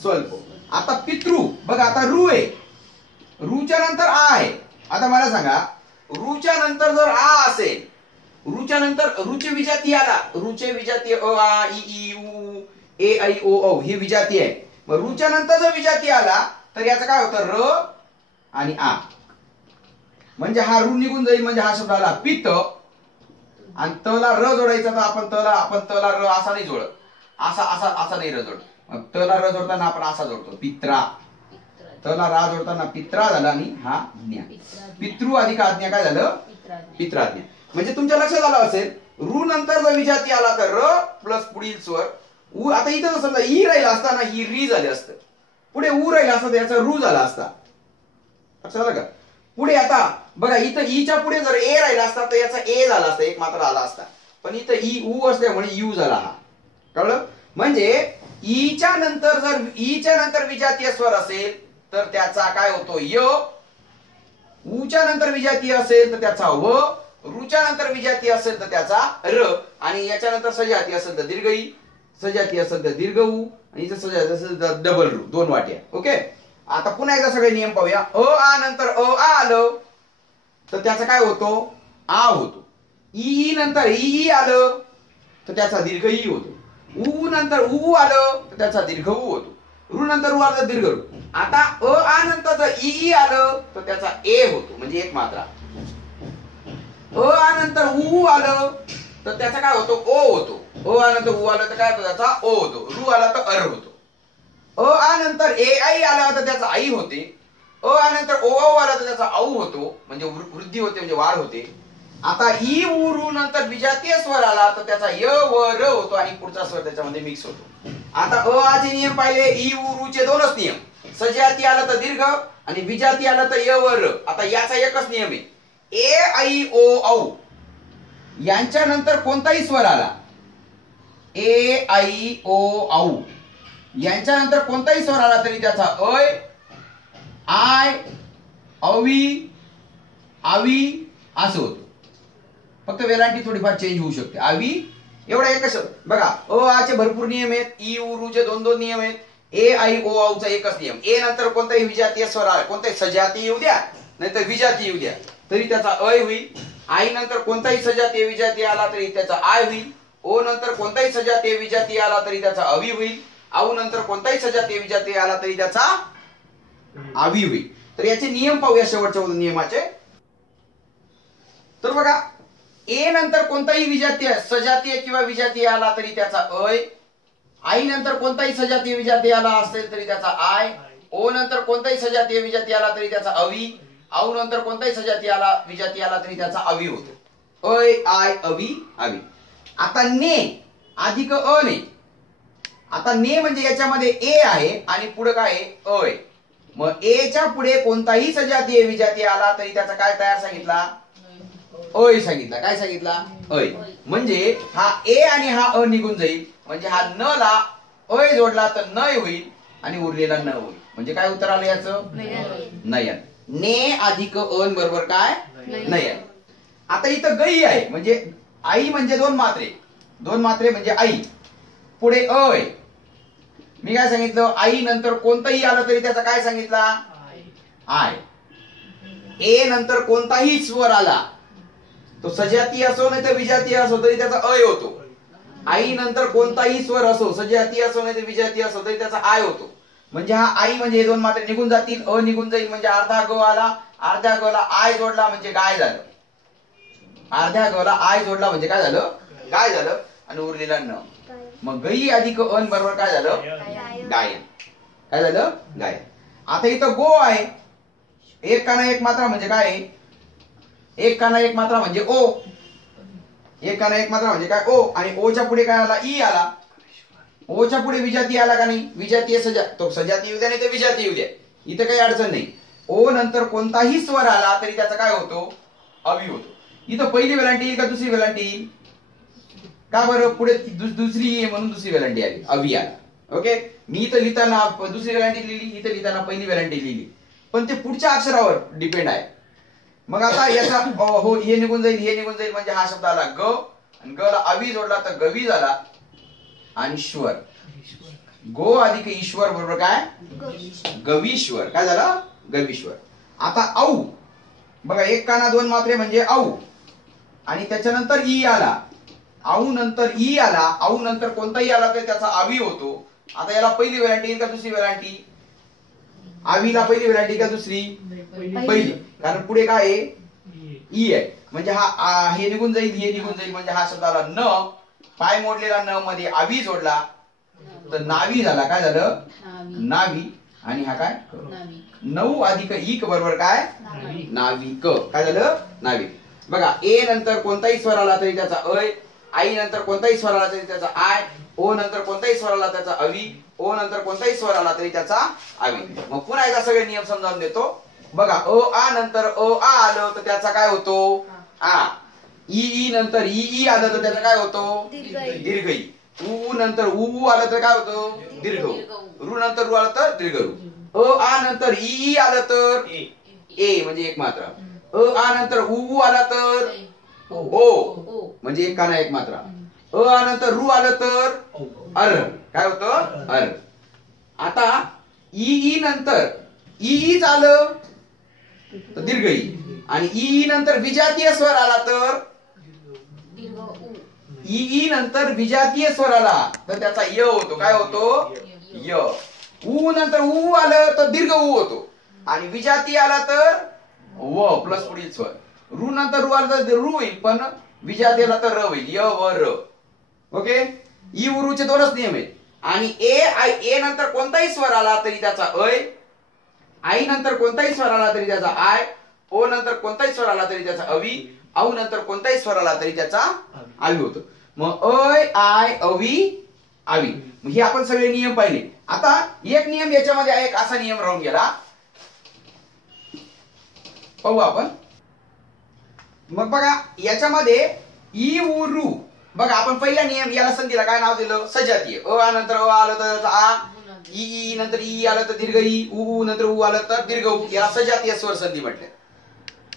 स्वल्प. आता पितृ. बघा आता रू आहे, रूच्या नंतर आ आहे. आता मला सांगा, रूच्या नंतर जर आ असेल, रूच्या नंतर रूचे विजाती आला, रूचे विजाती अ आ इ ई उ ए ऐ ओ औ ही विजाती आहे. मग रूच्या नंतर जर विजाती आला तर याचं काय होतं? र आणि आ. म्हणजे हा रू निघून जाईल म्हणजे हा शब्द आला पित्त. आणि तला र जोडायचा तर आपण तला र असा नाही जोडत, असा नाही र जोडत. मग तला र जोडताना आपण असा जोडतो, पित्रा. तला रा जोडताना पित्रा झाला आणि हा ज्ञा. पितृ अधिक आज्ञा काय झालं? पित्राज्ञा. म्हणजे तुमच्या लक्षात आलं असेल, रू नंतर जर विजाती आला तर र प्लस पुढील स्वर उ. आता इथं समजा ई राहिला असताना ही री झाली असतं, पुढे उ राहिला असता याचा रू झाला असता. लक्षात आलं का? पुढे आता बघा इथं ईच्या पुढे जर ए राहिला असता तर याचा ए झाला असता, एक मात्र आला असता. पण इथं ई उ असल्यामुळे यू झाला हा. कळलं? म्हणजे ईच्या नंतर विजातीय स्वर असेल तर त्याचा काय होतो? य. ऊच्या नंतर विजातीय असेल तर त्याचा व. रूच्या नंतर विजातीय असेल तर त्याचा र. आणि याच्या नंतर सजाती असेल तर दीर्घ ई, सजाती असेल तर दीर्घ उ, आणि इथं सजाती असेल तर डबल रू, दोन वाट्या. ओके. आता पुन्हा एकदा सगळे नियम पाहूया. अ आ नंतर अ आ आलं तर त्याचा काय होतो? आ होतो. ई नंतर ई आलं तर त्याचा दीर्घ ई होतो. उ नंतर उ आलं तर त्याचा दीर्घ उ होतो. रू नंतर उ आलं तर दीर्घ रू. आता अ आ नंतर जर ई आलं तर त्याचा ए होतो म्हणजे एक मात्रा. अ आ नंतर उ आलं तर त्याचा काय होतो? ओ होतो. अ आ नंतर उ आलं तर काय होतो? त्याचा ओ होतो. रू आला तर अर होतो. अ आ नंतर ए आई आला तर त्याचा आई होते. अ आ नंतर ओ औ आला तर त्याचा औ होतो म्हणजे वृद्धी होते म्हणजे वाढ होते. आता ई उ रू नंतर विजातीय स्वर आला तर त्याचा य व र होतो आणि पुढचा स्वर त्याच्यामध्ये मिक्स होतो. आता अ आ चे नियम पाहिले, ई उ रू चे दोनच नियम. सजाती आला तर दीर्घ आणि विजाती आला तर य व र. आता याचा एकच नियम आहे, ए ऐ ओ औ यांच्या नंतर कोणताही स्वर आला, ए ऐ ओ औ यांच्यानंतर कोणताही स्वर आला तरी त्याचा अय, आय, अवी, आवी असं होतं. फक्त वेलांटी थोडीफार चेंज होऊ शकते. आवी एवढा एकच बघा. अ आचे भरपूर नियम आहेत, ई उरूचे दोन दोन नियम आहेत, ए आई ओ औचा एकच नियम. ए नंतर कोणताही विजातीय स्वर आला, कोणताही सजातीय येऊ द्या नाहीतर विजातीय येऊ द्या तरी त्याचा अय होईल. आई नंतर कोणताही सजातीय विजातीय आला तरी त्याचा आय होईल. ओ नंतर कोणताही सजातीय विजातीय आला तरी त्याचा अवी होईल. आऊ नंतर कोणताही सजातीय विजातीय आला तरी त्याचा आवी होईल. तर याचे नियम पाहूया शेवटच्या नियमाचे. तर बघा, ए नंतर कोणताही विजातीय सजातीय किंवा विजातीय आला तरी त्याचा अय, आई नंतर कोणताही सजातीय विजातीय आला असेल तरी त्याचा आय, ओ नंतर कोणताही सजातीय विजातीय आला तरी त्याचा अवी, आऊ नंतर कोणताही सजातीय विजातीय आला तरी त्याचा अवी होतो. अय, आय, अवी, आवी. आता ने अधिक अ ने. आता ने म्हणजे याच्यामध्ये ए आहे आणि पुढे काय आहे, अय. मग ए च्या पुढे कोणताही सजातीय विजातीय आला तरी त्याचा काय तयार सांगितला, अय सांगितला. काय सांगितला, अय. म्हणजे हा ए आणि हा अ निघून जाईल. म्हणजे हा न ला अय जोडला तर नय होईल आणि उरलेला न होईल. म्हणजे काय उत्तर आलं याचं, नयन. ने अधिक अन बरोबर काय, नयन. आता इथं गई आहे, म्हणजे आई म्हणजे दोन मात्रे म्हणजे आई, पुढे अय. मी काय सांगितलं, आई नंतर कोणताही आलं तरी त्याचा काय सांगितला, आय. ए नंतर कोणताही स्वर आला, तो सजातीय असो नाही तर विजातीय असो तरी त्याचा अय होतो. आई नंतर कोणताही स्वर असो, सजातीय असो नाही तर विजातीय असो तरी त्याचा आय होतो. म्हणजे हा आई म्हणजे दोन मात्रे निघून जातील, अ निघून जाईल म्हणजे अर्धा ग आला, अर्ध्या ग ला आय जोडला म्हणजे गाय झालं. अर्ध्या ग ला आय जोडला म्हणजे काय झालं, गाय झालं आणि उरलेला न. मग गई अधिक अन बरोबर काय झालं, गायन. काय झालं, गायन. आता इथं गो आहे, एक काना एक मात्रा म्हणजे काय, एक काना एक मात्रा म्हणजे ओ. एक काना एक मात्रा म्हणजे काय, ओ. आणि ओ च्या पुढे काय आला, ई आला. ओ च्या पुढे विजातीय आला का नाही, विजातीय तो सजातीय येऊ द्या नाही तर विजातीय येऊ द्या, इथं काही अडचण नाही. ओ नंतर कोणताही स्वर आला तरी त्याचा काय होतो, अवी होतो. इथं पहिली वेलांटी येईल का दुसरी वेलांटी येईल, का बरं, पुढे दुसरी आहे म्हणून दुसरी वेलांटी आली, अवी आला. ओके. मी इथं लिहिताना दुसरी वेलांटी लिहिली, इथं लिहिताना पहिली वेलांटी लिहिली, पण ते पुढच्या अक्षरावर डिपेंड आहे. मग आता याचा हो हे निघून जाईल, हे निघून जाईल म्हणजे हा शब्द आला ग, आणि ग ला अवी जोडला तर गवी झाला आणि श्वर. गो अधिक ईश्वर बरोबर काय, गवीश्वर. काय झालं, गवीश्वर. आता औ बघा, एक काना दोन मात्रे म्हणजे औ, आणि त्याच्यानंतर ई आला. आऊ नंतर ई आला, आऊ नंतर कोणताही आला तर त्याचा आवी होतो. आता याला पहिली वेलांटी येईल का दुसरी वेलांटी, आवीला पहिली वेलांटी का दुसरी, पहिली. कारण पुढे काय आहे, ई आहे. म्हणजे हा हे निघून जाईल, हे निघून जाईल म्हणजे हा शब्द आला न, पाय मोडलेला न मध्ये आवी जोडला तर नावी झाला. काय झालं, नावी. आणि हा काय, नऊ अधिक इक बरोबर काय, नाविक. काय झालं, नाविक. बघा, ए नंतर कोणताही स्वर आला तरी त्याचा अय, आई नंतर कोणताही स्वर आला तरी त्याचा आय, ओ नंतर कोणताही स्वर आला त्याचा अवी, ओ नंतर कोणताही स्वर आला तरी त्याचा आवी. मग पुन्हा एकदा सगळे नियम समजावून देतो. बघा, अ आ नंतर अ आ आलं तर त्याचा काय होतो, आ. ई नंतर ई आलं तर त्याचा काय होतो, दीर्घई. उ नंतर उ आलं तर काय होतो, दीर्घ. रु नंतर रु आलं तर दीर्घ रु. अ आ नंतर ई आलं तर ए म्हणजे एक मात्रा. अ आ नंतर उ आला तर ओ म्हणजे एक काना एक मात्रा. अ आ नंतर रु आलं तर अर. काय होतं, अर. आता ई नंतर ईच आलं तर दीर्घ ई, आणि ई नंतर विजातीय स्वर आला तर ई नंतर विजातीय स्वर आला तर त्याचा य होतो. काय होतो, य. उ नंतर उ आलं तर दीर्घ उ होतो, आणि विजातीय आला तर व प्लस पुढील स्वर. रु नंतर रु आला तर रु होईल, पण विजातीय आला तर र होईल, य व र. ओके. ई उरूचे दोनच नियम आहेत. आणि ए नंतर कोणताही स्वर आला तरी त्याचा अय, आई नंतर कोणताही स्वर आला तरी त्याचा आय, ओ नंतर कोणताही स्वर आला तरी त्याचा अवी, आऊ नंतर कोणताही स्वर आला तरी त्याचा आवी होतो. मग अय, आय, अवी, आवी. हे आपण सगळे नियम पाहिले. आता एक नियम याच्यामध्ये आहे, एक असा नियम राहून गेला, पाहू आपण. मग बघा, याच्यामध्ये ई उ रु. बघा, आपण पहिला नियम याला संधीला काय नाव दिलं, सजातीय. अ नंतर अ आलं तर त्याचा आ, ई नंतर ई आलं तर दीर्घ ई, उ नंतर उ आलं तर दीर्घ उ, याला सजातीय स्वर संधी म्हटले.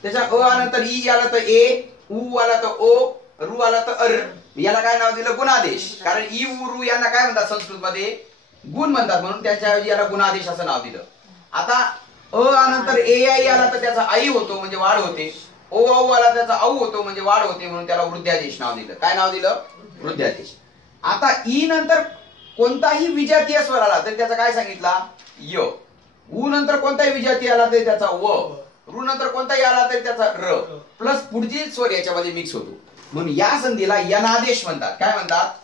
त्याच्या अ नंतर ई आला तर ए, उ आला तर ओ, रु आला तर अर, याला काय नाव दिलं? गुणादेश. कारण ई उ रु यांना काय म्हणतात संस्कृत मध्ये? गुण म्हणतात, म्हणून त्याच्याऐवजी याला गुणादेश असं नाव दिलं. आता अ नंतर ए आई आला तर त्याचा आई होतो म्हणजे वाढ होते, ओ औ आला त्याचा औ होतो म्हणजे वाढ होते, म्हणून त्याला वृद्ध्यादेश नाव दिलं. काय नाव दिलं? वृद्ध्यादेश. आता ई नंतर कोणताही विजातीय स्वर आला तरी त्याचा काय सांगितला? य. उ नंतर कोणताही विजातीय आला तरी त्याचा व, रु नंतर कोणताही आला तरी त्याचा र, प्लस पुढचे स्वर याच्यामध्ये मिक्स होतो, म्हणून या संधीला यनादेश म्हणतात. काय म्हणतात?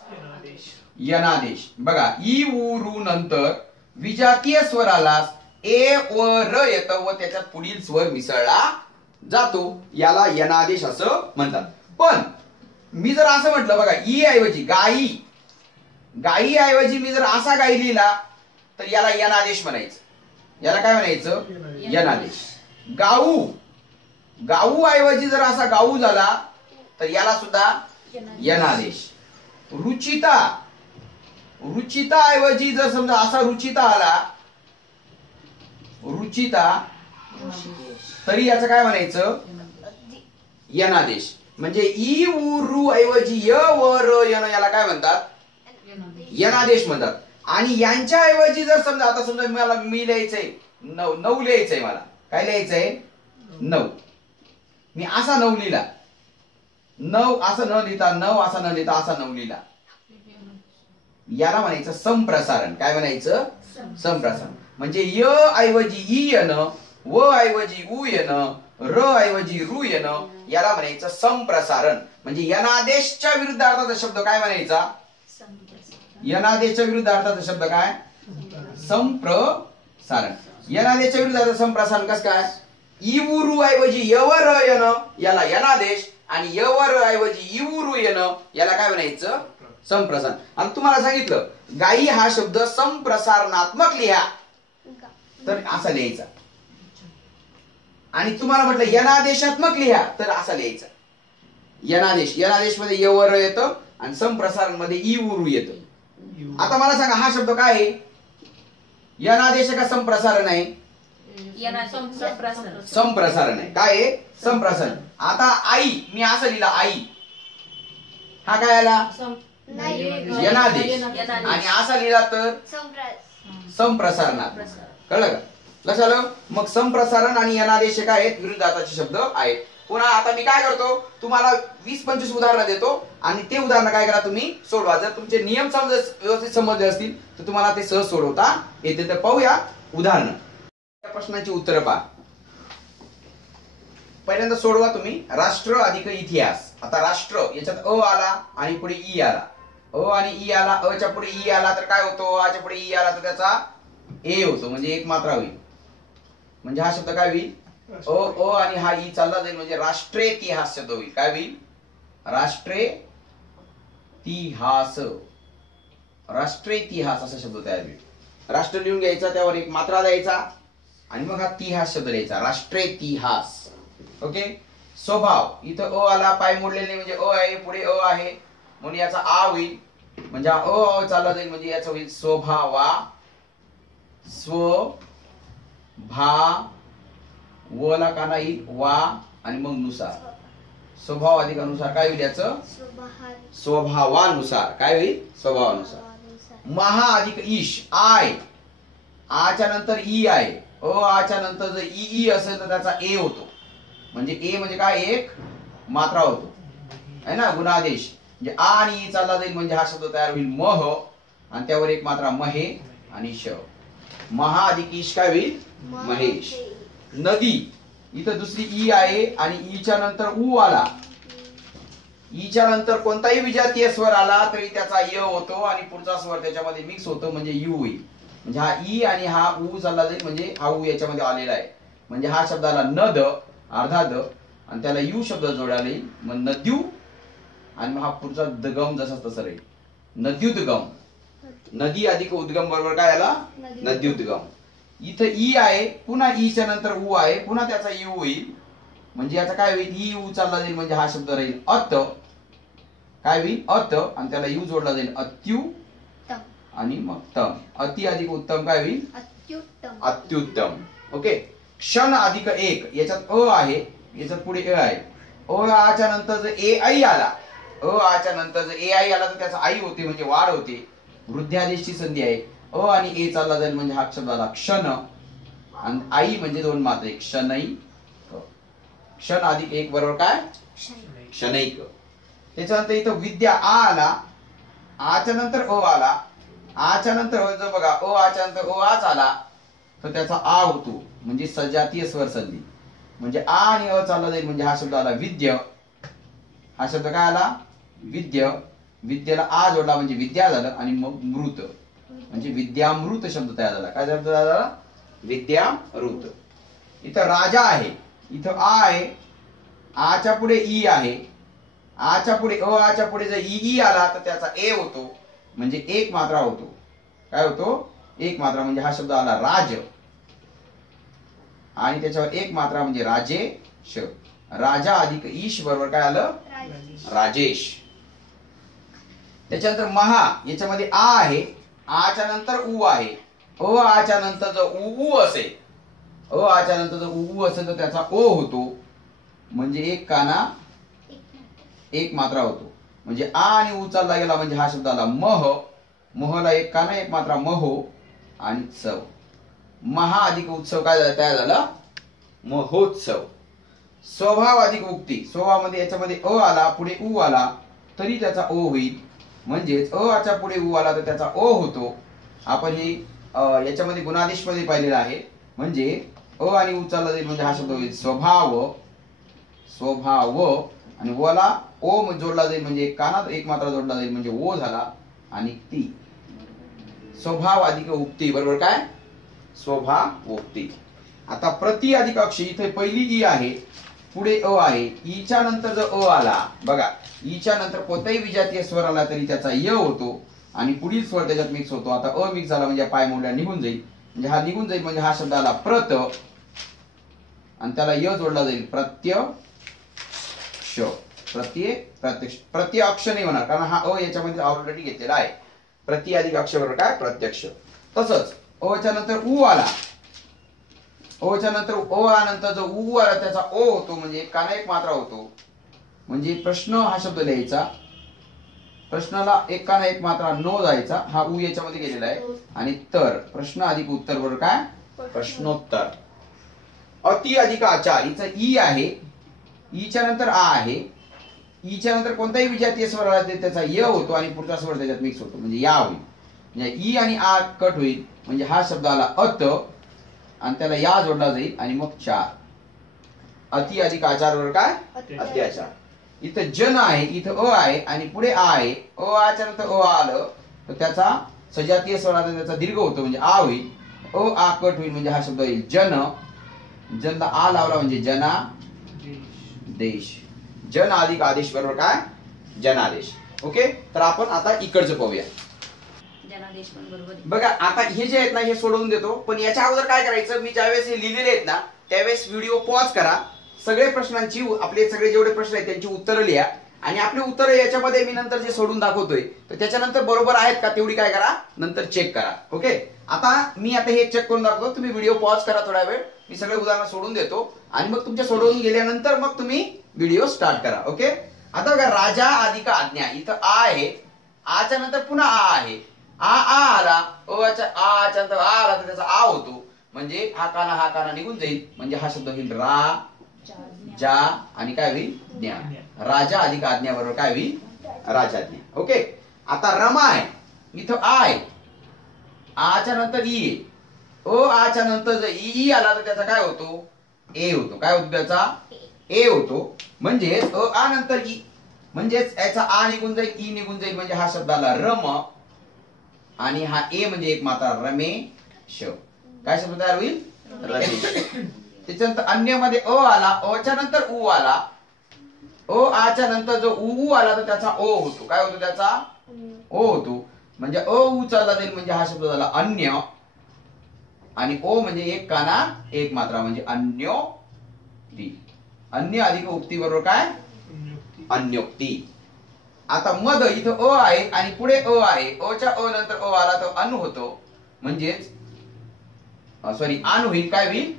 यनादेश. बघा, ई उ रु नंतर विजातीय स्वर आला, ए व र येतं व त्याच्यात पुढील स्वर मिसळला जातो, याला यनादेश असं म्हणतात. पण मी जर असं म्हटलं, बघा, ई ऐवजी गाई, गाई ऐवजी मी जर असा गाई लिहिला तर याला यनादेश म्हणायचं. याला काय म्हणायचं? यनादेश. गाऊ, गाऊ ऐवजी जर असा गाऊ झाला तर याला सुद्धा यनादेश. रुचिता, रुचिता ऐवजी जर समजा असा रुचिता आला, रुचिता, तरी याचं काय म्हणायचं? यनादेश. म्हणजे ई उ रु ऐवजी य व र यन, याला काय म्हणतात? यनादेश म्हणतात. आणि यांच्या ऐवजी जर समजा, आता समजा मला मी लिहायचंय नऊ, नऊ लिहायचंय, मला काय लिहायचंय? नऊ. मी असा नऊ लिहिला, नऊ असं न लिहिता, नऊ असा न लिहिता असा नऊ लिहिला, याला म्हणायचं संप्रसारण. काय म्हणायचं? संप्रसारण. म्हणजे य ऐवजी ई यन, व ऐवजी उ यन, र ऐवजी रु यन, याला म्हणायचं संप्रसारण. म्हणजे यनादेशच्या विरुद्ध अर्थाचा शब्द काय म्हणायचा? यनादेशच्या विरुद्ध अर्थाचा शब्द काय? संप्रसारण. यनादेशच्या विरुद्ध संप्रसारण कसं काय? ई उ रु ऐवजी य व र यन, याला यनादेश, आणि य व र ऐवजी ई उ रु यन, याला काय म्हणायचं? संप्रसारण. आणि तुम्हाला सांगितलं गाई हा शब्द संप्रसारणात्मक लिहा तर असा लिहायचा, आणि तुम्हाला म्हटलं यनादेशात्मक लिहा तर असा लिहायचा. यनादेश, यनादेश मध्ये य व र येतं आणि संप्रसारण मध्ये ई उ रु येतं. आता मला सांगा, हा शब्द काय आहे? यनादेश का संप्रसारण आहे? संप्रसारण आहे. काय आहे? संप्रसारण. आता आई, मी असं लिहिला आई, हा काय आला? यनादेश. आणि असा लिहिला तर संप्रसारणात. कळलं का? लक्षात आलं? मग संप्रसारण आणि यनादेश काय आहेत? विरुद्धार्थाचे शब्द आहेत. पुन्हा आता मी काय करतो, तुम्हाला 20-25 उदाहरणं देतो आणि ते उदाहरणं काय करा, तुम्ही सोडवा. जर तुमचे नियम व्यवस्थित समजले असतील तर तुम्हाला ते सहज सोडवता येते. तर पाहूया उदाहरणं. या प्रश्नांची उत्तरं पहा. पहिल्यांदा सोडवा तुम्ही. राष्ट्र अधिक इतिहास. आता राष्ट्र याच्यात अ आला आणि पुढे ई आला, अ आणि ई आला, अ च्या पुढे ई आला तर काय होतो? आ च्या पुढे ई आला तर त्याचा ए होतो, म्हणजे एक मात्रा होईल. म्हणजे हा शब्द काय होईल? अ आणि हा ई चालला जाईल, म्हणजे राष्ट्रेतिहास शब्द होईल. काय होईल? राष्ट्रेतिहास. राष्ट्रेतिहास असा शब्द तयार होईल. राष्ट्र लिहून घ्यायचा, त्यावर एक मात्रा द्यायचा आणि मग हा तिहास शब्द लिहायचा. राष्ट्रेतिहास. ओके. स्वभाव, इथं अ आला, पाय मोडलेले म्हणजे अ आहे, पुढे अ आहे म्हणून याचा आ होईल, म्हणजे अ चालला जाईल, म्हणजे याचा होईल स्वभावा. स्व भा वला काना येईल वा आणि मग नुसार. स्वभाव अधिक अनुसार काय होईल याचं? स्वभावानुसार. काय होईल? स्वभावानुसार. महा अधिक ईश. आय, आच्या नंतर ई आहे, अ आच्या नंतर जर ई असेल तर त्याचा ए होतो, म्हणजे ए म्हणजे काय? एक मात्रा होतो, है ना? गुणादेश. म्हणजे आ आणि ई चालला जाईल म्हणजे हा शब्द तयार होईल मह, आणि त्यावर एक मात्रा महे आणि श. महा अधिक ईश काय होईल? महेश. नदी, इथं दुसरी ई आहे आणि ईच्या नंतर उ आला, ईच्या नंतर कोणताही विजातीय स्वर आला तरी त्याचा य होतो आणि पुढचा स्वर त्याच्यामध्ये मिक्स होतो म्हणजे यू होईल. म्हणजे हा ई आणि हा उ चालला जाईल म्हणजे हा उ याच्यामध्ये आलेला आहे, म्हणजे हा शब्दाला नद अर्धा द आणि त्याला यू शब्द जोडायला येईल, मग नद्यू, आणि मग हा पुढचा दगम जसा तसा राहील नद्युद्गम. नदी अधिक उद्गम बरोबर काय आला? नद्युद्गम. इथं ई आहे, पुन्हा ईच्या नंतर उ आहे, पुन्हा त्याचा यू होईल, म्हणजे याचा काय होईल? ई उ चालला जाईल म्हणजे हा शब्द राहील अत. काय होईल? अत, आणि त्याला यू जोडला जाईल अत्यू, आणि मग तम. अति अधिक उत्तम काय होईल? अत्युत्तम. अत्युत्तम. ओके. क्षण अधिक एक, याच्यात अ आहे, याच्यात पुढे अ आहे. अ आच्या नंतर जर ए आई आला, अ आच्या नंतर जर ए आई आला तर त्याचा आई होते म्हणजे वाढ होते. वृद्ध्यादेशची संधी आहे. अ आणि ए चालला जाईल म्हणजे हा शब्द आला क्षण, आणि आई म्हणजे दोन मात्रे क्षणै. क्षण अधिक एक बरोबर काय? क्षणैक. त्याच्यानंतर इथं विद्या आ आला, आच्या नंतर अ आला, आच्या नंतर जर बघा अ आच्या नंतर अ आच आला तर त्याचा आ होतो म्हणजे सजातीय स्वर संधी. म्हणजे आ आणि अ चालला जाईल म्हणजे हा शब्द आला विद्य. हा शब्द काय आला? विद्य. विद्येला आ जोडला म्हणजे विद्या झालं, आणि मग मृत म्हणजे विद्यामृत शब्द तयार झाला. काय शब्द तयार झाला? विद्यामृत. इथं राजा आहे, इथं आ आहे, आच्या पुढे ई आहे, आच्या पुढे अ आच्या पुढे जर ई आला तर त्याचा ए होतो म्हणजे एक मात्रा होतो. काय होतो? एक मात्रा म्हणजे हा शब्द आला राज, आणि त्याच्यावर एक मात्रा म्हणजे राजेश. राजा अधिक ईश बरोबर काय आलं? राजेश. त्याच्यानंतर महा, याच्यामध्ये आ आहे, आच्या नंतर उ आहे, अ आच्या नंतर जर उ असेल, अ आच्या नंतर जर उ असेल तर त्याचा ओ होतो म्हणजे एक काना एक मात्रा होतो. म्हणजे आ आणि उ चालला गेला म्हणजे हा शब्द आला मह. महला एक काना एक मात्रा महो, आणि चव. महा अधिक उत्सव काय झाला? तयार झाला महोत्सव. स्वभाव अधिक उक्ती, स्वभावामध्ये याच्यामध्ये अ आला पुढे उ आला तरी त्याचा ओ होईल. म्हणजेच अ आच्या पुढे उ आला तर त्याचा ओ होतो. आपण हे याच्यामध्ये गुणादेश मध्ये पाहिलेला आहे. म्हणजे अ आणि उ चालला जाईल म्हणजे हा शब्द होईल स्वभाव. स्वभाव, आणि ओला ओ जोडला जाईल म्हणजे कानात एक मात्रा जोडला जाईल म्हणजे ओ झाला, आणि ती. स्वभाव अधिक उक्ती बरोबर काय? स्वभावोक्ती. आता प्रति अधिक अक्षी, इथे पहिली ई आहे, पुढे अ आहे, ईच्या नंतर जर अ आला, बघा ईच्या नंतर कोणताही विजातीय स्वर आला तरी त्याचा य होतो, आणि पुढील स्वर त्याच्यात मिक्स होतो. आता अ मिक्स झाला म्हणजे पाय मोडल्या निघून जाईल, म्हणजे हा निघून जाईल म्हणजे हा शब्द आला प्रत, आणि त्याला य जोडला जाईल प्रत्यक्ष. प्रत्यक्ष. प्रति अक्ष नाही होणार कारण हा अ याच्यामध्ये ऑलरेडी घेतलेला आहे. प्रति अधिक अक्ष बरोबर काय? प्रत्यक्ष. तसंच अ च्या नंतर उ आला, अ च्या नंतर अ नंतर जो उ आला त्याचा ओ होतो म्हणजे काना एक मात्रा होतो. म्हणजे प्रश्न हा शब्द लिहायचा, प्रश्नाला एक काना एक मात्रा नो जायचा, हा उ याच्यामध्ये गेलेला आहे, आणि तर प्रश्न अधिक उत्तर बरोबर काय? प्रश्नोत्तर. अति अधिक आचार, इथं ई आहे, ईच्या नंतर आ आहे, ईच्या नंतर कोणताही विजातीय स्वर आला तर त्याचा य होतो आणि पुढचा स्वर त्याच्यात मिक्स होतो म्हणजे या होईल. म्हणजे ई आणि आ कट होईल म्हणजे हा शब्द आला अत, आणि त्याला या जोडला जाईल आणि मग चार. अति अधिक आचार बरोबर काय? अत्याचार. इथं जन आहे, इथं अ आहे, आणि पुढे आ आहे, अ आच्या नंतर अ आलं तर त्याचा सजातीय स्वर आला त्याचा दीर्घ होतो म्हणजे आ होईल. अ आ कट होईल म्हणजे हा शब्द येईल जन. जनला आ लावला म्हणजे जना देश. जन अधिक आदेश बरोबर काय? जनादेश. ओके. तर आपण आता इकडचं पाहूया. जनादेश पण बरोबर आहे. बघा आता हे जे आहेत ना हे सोडवून देतो, पण याच्या अगोदर काय करायचं, मी ज्यावेळेस हे लिहिलेले आहेत ना त्यावेळेस व्हिडिओ पॉज करा, सगळे प्रश्नांची आपले सगळे जेवढे प्रश्न आहेत त्यांची उत्तरं लिहा, आणि आपली उत्तरं याच्यामध्ये मी नंतर जे सोडून दाखवतोय तर त्याच्यानंतर बरोबर आहेत का तेवढी काय करा नंतर चेक करा. ओके. आता मी आता हे चेक करून दाखवतो, तुम्ही व्हिडिओ पॉज करा थोडा वेळ, मी सगळे उदाहरणं सोडून देतो, आणि मग तुमच्या सोडवून गेल्यानंतर मग तुम्ही व्हिडिओ स्टार्ट करा. ओके. आता बघा राजा अधिक आज्ञा, इथं आ आहे, आच्या नंतर पुन्हा आ आहे, आ आला, आच्या नंतर आ आला तर त्याचा आ होतो म्हणजे हा काना निघून जाईल म्हणजे हा शब्द होईल रा जा, आणि काय होईल? ज्ञा. राजा अधिक आज्ञा बरोबर काय होईल? राजाज्ञा. ओके. आता रमा आहे, इथं आ आहे, आच्या नंतर ई आहे, आच्या नंतर जर ई आला तर त्याचा काय होतो? ए होतो. काय होतो त्याचा? ए होतो. म्हणजेच आ नंतर ई, म्हणजेच याचा आ निघून जाईल, ई निघून जाईल म्हणजे हा शब्द आला रम, आणि हा ए म्हणजे एक मात्रा रमेश. काय शब्द तयार होईल? रमेश. त्याच्यानंतर अन्य मध्ये अ आला, अच्या नंतर उ आला, आच्या नंतर जो उ आला तर त्याचा ओ होतो. काय होतो त्याचा? ओ होतो. म्हणजे उ चालला जाईल म्हणजे हा शब्द झाला अन्य, आणि ओ म्हणजे एक काना एक मात्रा म्हणजे अन्योक्ती. अन्य अधिक उक्ती बरोबर काय? अन्योक्ती. आता मध इथं अ आहे आणि पुढे अ आहे, अच्या अ नंतर अ आला तर अन होतो, म्हणजेच सॉरी आन होईल. काय होईल?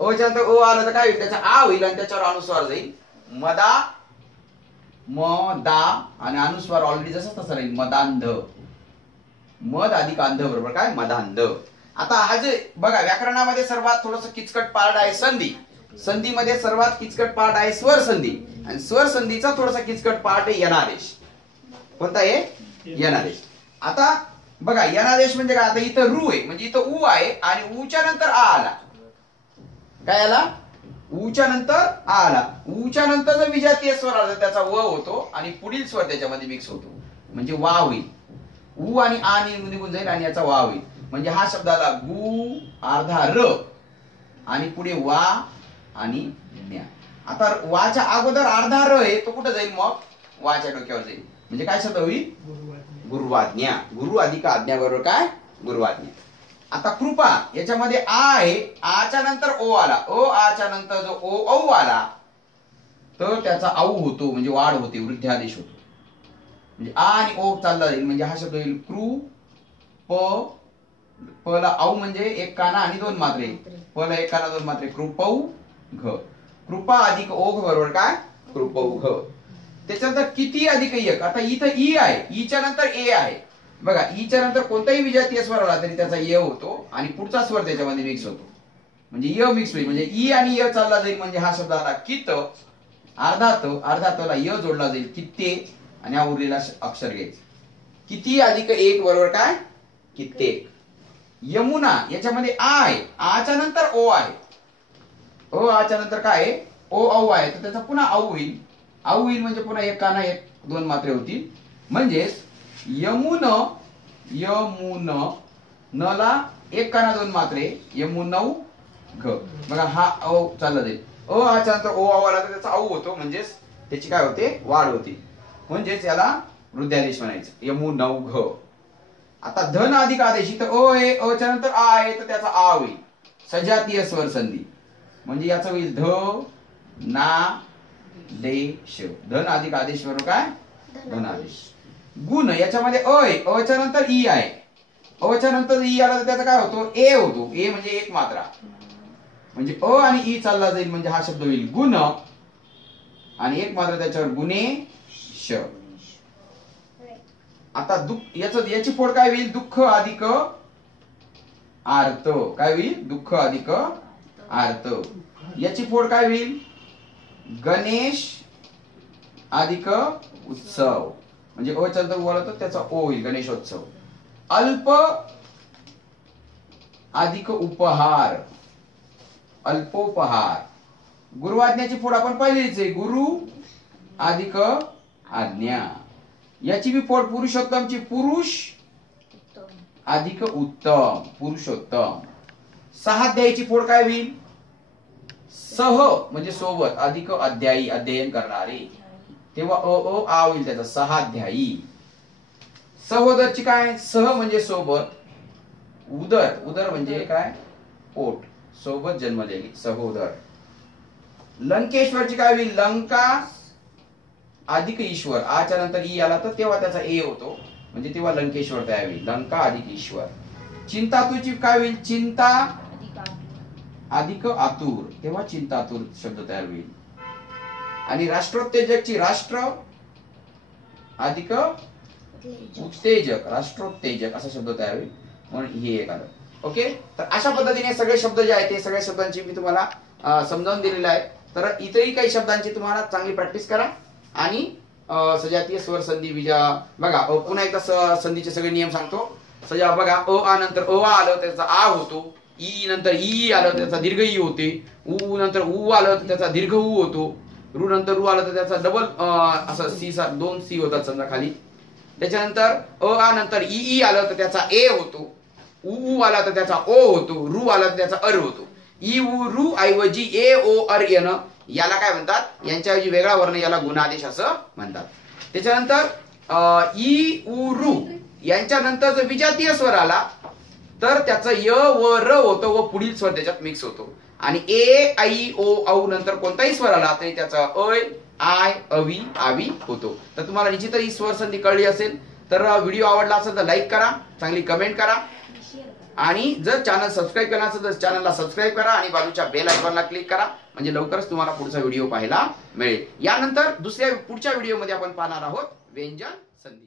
अच्या नंतर अ आला तर काय होईल? त्याचा आ होईल आणि त्याच्यावर अनुस्वार जाईल. मदा, मदा आणि अनुस्वार ऑलरेडी जसं तसं राहील. मदांध. मद अधिक अंध बरोबर काय? मदांध. आता हा जे बघा व्याकरणामध्ये सर्वात थोडस किचकट पार्ट आहे संधी. संधीमध्ये सर्वात किचकट पार्ट आहे स्वर संधी आणि स्वर संधीचा थोडासा किचकट पार्ट आहे यनादेश. कोणता आहे? यनादेश. आता बघा यनादेश म्हणजे काय? आता इथं रू आहे म्हणजे इथं उ आहे आणि ऊच्या नंतर आ आला. काय आला? ऊच्या नंतर आ आला. ऊच्या नंतर जर विजातीय स्वर आला तर त्याचा व होतो आणि पुढील स्वर त्याच्यामध्ये मिक्स होतो म्हणजे वा होईल. उ आणि आ निघून जाईल आणि याचा वा होईल. म्हणजे हा शब्द आला गु अर्धा र आणि पुढे वा आणि न्या. आता वाच्या अगोदर अर्धा र आहे तो कुठं जाईल? मग वाच्या डोक्यावर जाईल. म्हणजे काय शब्द होईल? गुरुवाज्ञा. गुरु अधिक आज्ञा बरोबर काय? गुरुवाज्ञा. आता कृपा याच्यामध्ये आ आहे, आच्या नंतर ओ आला, आच्या नंतर जो ओ औ आला तर त्याचा औ होतो म्हणजे वाढ होते, वृद्ध्यादेश होतो. म्हणजे आ आणि ओ चालला जाईल म्हणजे हा शब्द होईल कृ प. प ला औ म्हणजे एक काना आणि दोन मात्रे, प ला एक काना दोन मात्रे, कृपौ घ. कृपा अधिक ओघ बरोबर काय? कृपौ घ. त्याच्यानंतर किती अधिक एक. आता इथं ई आहे, ईच्या नंतर ए आहे. बघा ईच्या नंतर कोणताही विजातीय स्वर आला तरी त्याचा य होतो आणि पुढचा स्वर त्याच्यामध्ये मिक्स होतो म्हणजे य मिक्स होईल. म्हणजे ई आणि य चालला जाईल म्हणजे हा शब्द आला कित. अर्धा तला य जोडला जाईल कित्ते आणि हा उरलेला अक्षर घ्यायचं. किती अधिक एक बरोबर काय? कित्येक. यमुना याच्यामध्ये आ आहे, आच्या नंतर ओ आहे, आच्या नंतर काय आहे? ओ औ आहे तर त्याचा पुन्हा औ होईल. औ होईल म्हणजे पुन्हा एक काना एक दोन मात्रे होतील म्हणजेच यमुन. यमुन नला एक काना दोन मात्रे यमुनौ घ. बघा हा औ चालला जाईल. आच्या नंतर ओ औ आला तर त्याचा औ होतो म्हणजेच त्याची काय होते? वाढ होती म्हणजेच याला वृद्ध्यादेश म्हणायचं. यमुनौ घ. आता धन अधिक आदेश इथं अ आहे, अच्या नंतर आ आहे तर त्याचा आ होईल. सजातीय स्वर संधी म्हणजे याचा होईल ध ना देश. धन अधिक आदेश बरोबर काय? धनादेश. गुण याच्यामध्ये अ आहे, अच्या नंतर ई आहे, अच्या नंतर ई आला तर त्याचा काय होतो? ए होतो. ए म्हणजे एक मात्रा म्हणजे अ आणि ई चालला जाईल म्हणजे हा शब्द होईल गुण आणि एक मात्रा त्याच्यावर गुणेश. आता याची फोड काय होईल? दुःख अधिक आर्त. काय होईल? दुःख अधिक आर्त. याची फोड काय होईल? गणेश अधिक उत्सव म्हणजे अच्या नंतर बोला तर त्याचा ओ होईल गणेशोत्सव. अल्प अधिक उपहार अल्पोपहार. गुरुआज्ञाची फोड आपण पाहिलीच आहे, गुरु अधिक आज्ञा. याची बी फोड पुरुषोत्तमची पुरुष अधिक उत्तम पुरुषोत्तम. सहाध्यायीची फोड काय होईल? सह म्हणजे सोबत अधिक अध्यायी अध्ययन करणारे तेव्हा आ होईल त्याचा सहाध्यायी. सहोदरची काय? सह म्हणजे सोबत, उदर उदर म्हणजे काय? पोट, सोबत जन्मलेली सहोदर. लंकेश्वरची काय होईल? लंका अधिक ईश्वर. आच्या नंतर ई आला तर तेव्हा त्याचा ए होतो म्हणजे तेव्हा लंकेश्वर तयार होईल. लंका अधिक ईश्वर. चिंतातुरची काय होईल? चिंता अधिक आतुर तेव्हा चिंतातुर शब्द तयार होईल. आणि राष्ट्रोत्तेजकची राष्ट्र अधिक उत्तेजक राष्ट्रोत्तेजक असा शब्द तयार होईल म्हणून हे एक आलं. ओके. तर अशा पद्धतीने सगळे शब्द जे आहेत ते सगळ्या शब्दांची मी तुम्हाला समजावून दिलेलं आहे. तर इतरही काही शब्दांची तुम्हाला चांगली प्रॅक्टिस करा आणि सजातीय स्वर संधी बीजा बघा. पुन्हा एकदा संधीचे सगळे नियम सांगतो. सजा बघा आ नंतर आलं त्याचा आ होतो, ई नंतर ई आलं त्याचा दीर्घ ई होते, उ नंतर उ आलं तर त्याचा दीर्घ उ होतो, रू नंतर रू आलं तर त्याचा डबल असं सी दोन सी होतात समजा खाली. त्याच्यानंतर आ नंतर ई आलं तर त्याचा ए होतो, उ आला तर त्याचा ओ होतो, रू आला तर त्याचा अर होतो. ई उ रू ऐवजी ए ओ अर येणं याला काय म्हणतात? यांच्याऐवजी वेगळा वर्ण याला गुणादेश असं म्हणतात. त्याच्यानंतर ई उ रू यांच्या नंतर जर विजातीय स्वर आला तर त्याचं य व र होतं व पुढील स्वर त्याच्यात मिक्स होतो आणि ए ऐ ओ औ नंतर कोणताही स्वर आला तरी त्याचा ऐ आय अवी आवी होतो. तर तुम्हाला निश्चितच ही स्वर संधी कळली असेल. तर व्हिडिओ आवडला असेल तर लाईक करा, चांगली कमेंट करा आणि जर चॅनल सबस्क्राईब केला असेल तर चॅनलला सबस्क्राईब करा आणि बाजूच्या बेल आयकॉनला क्लिक करा म्हणजे लवकरच तुम्हाला पुढचा व्हिडिओ पाहायला मिळेल. यानंतर पुढच्या व्हिडिओमध्ये आपण पाहणार आहोत व्यंजन संधी.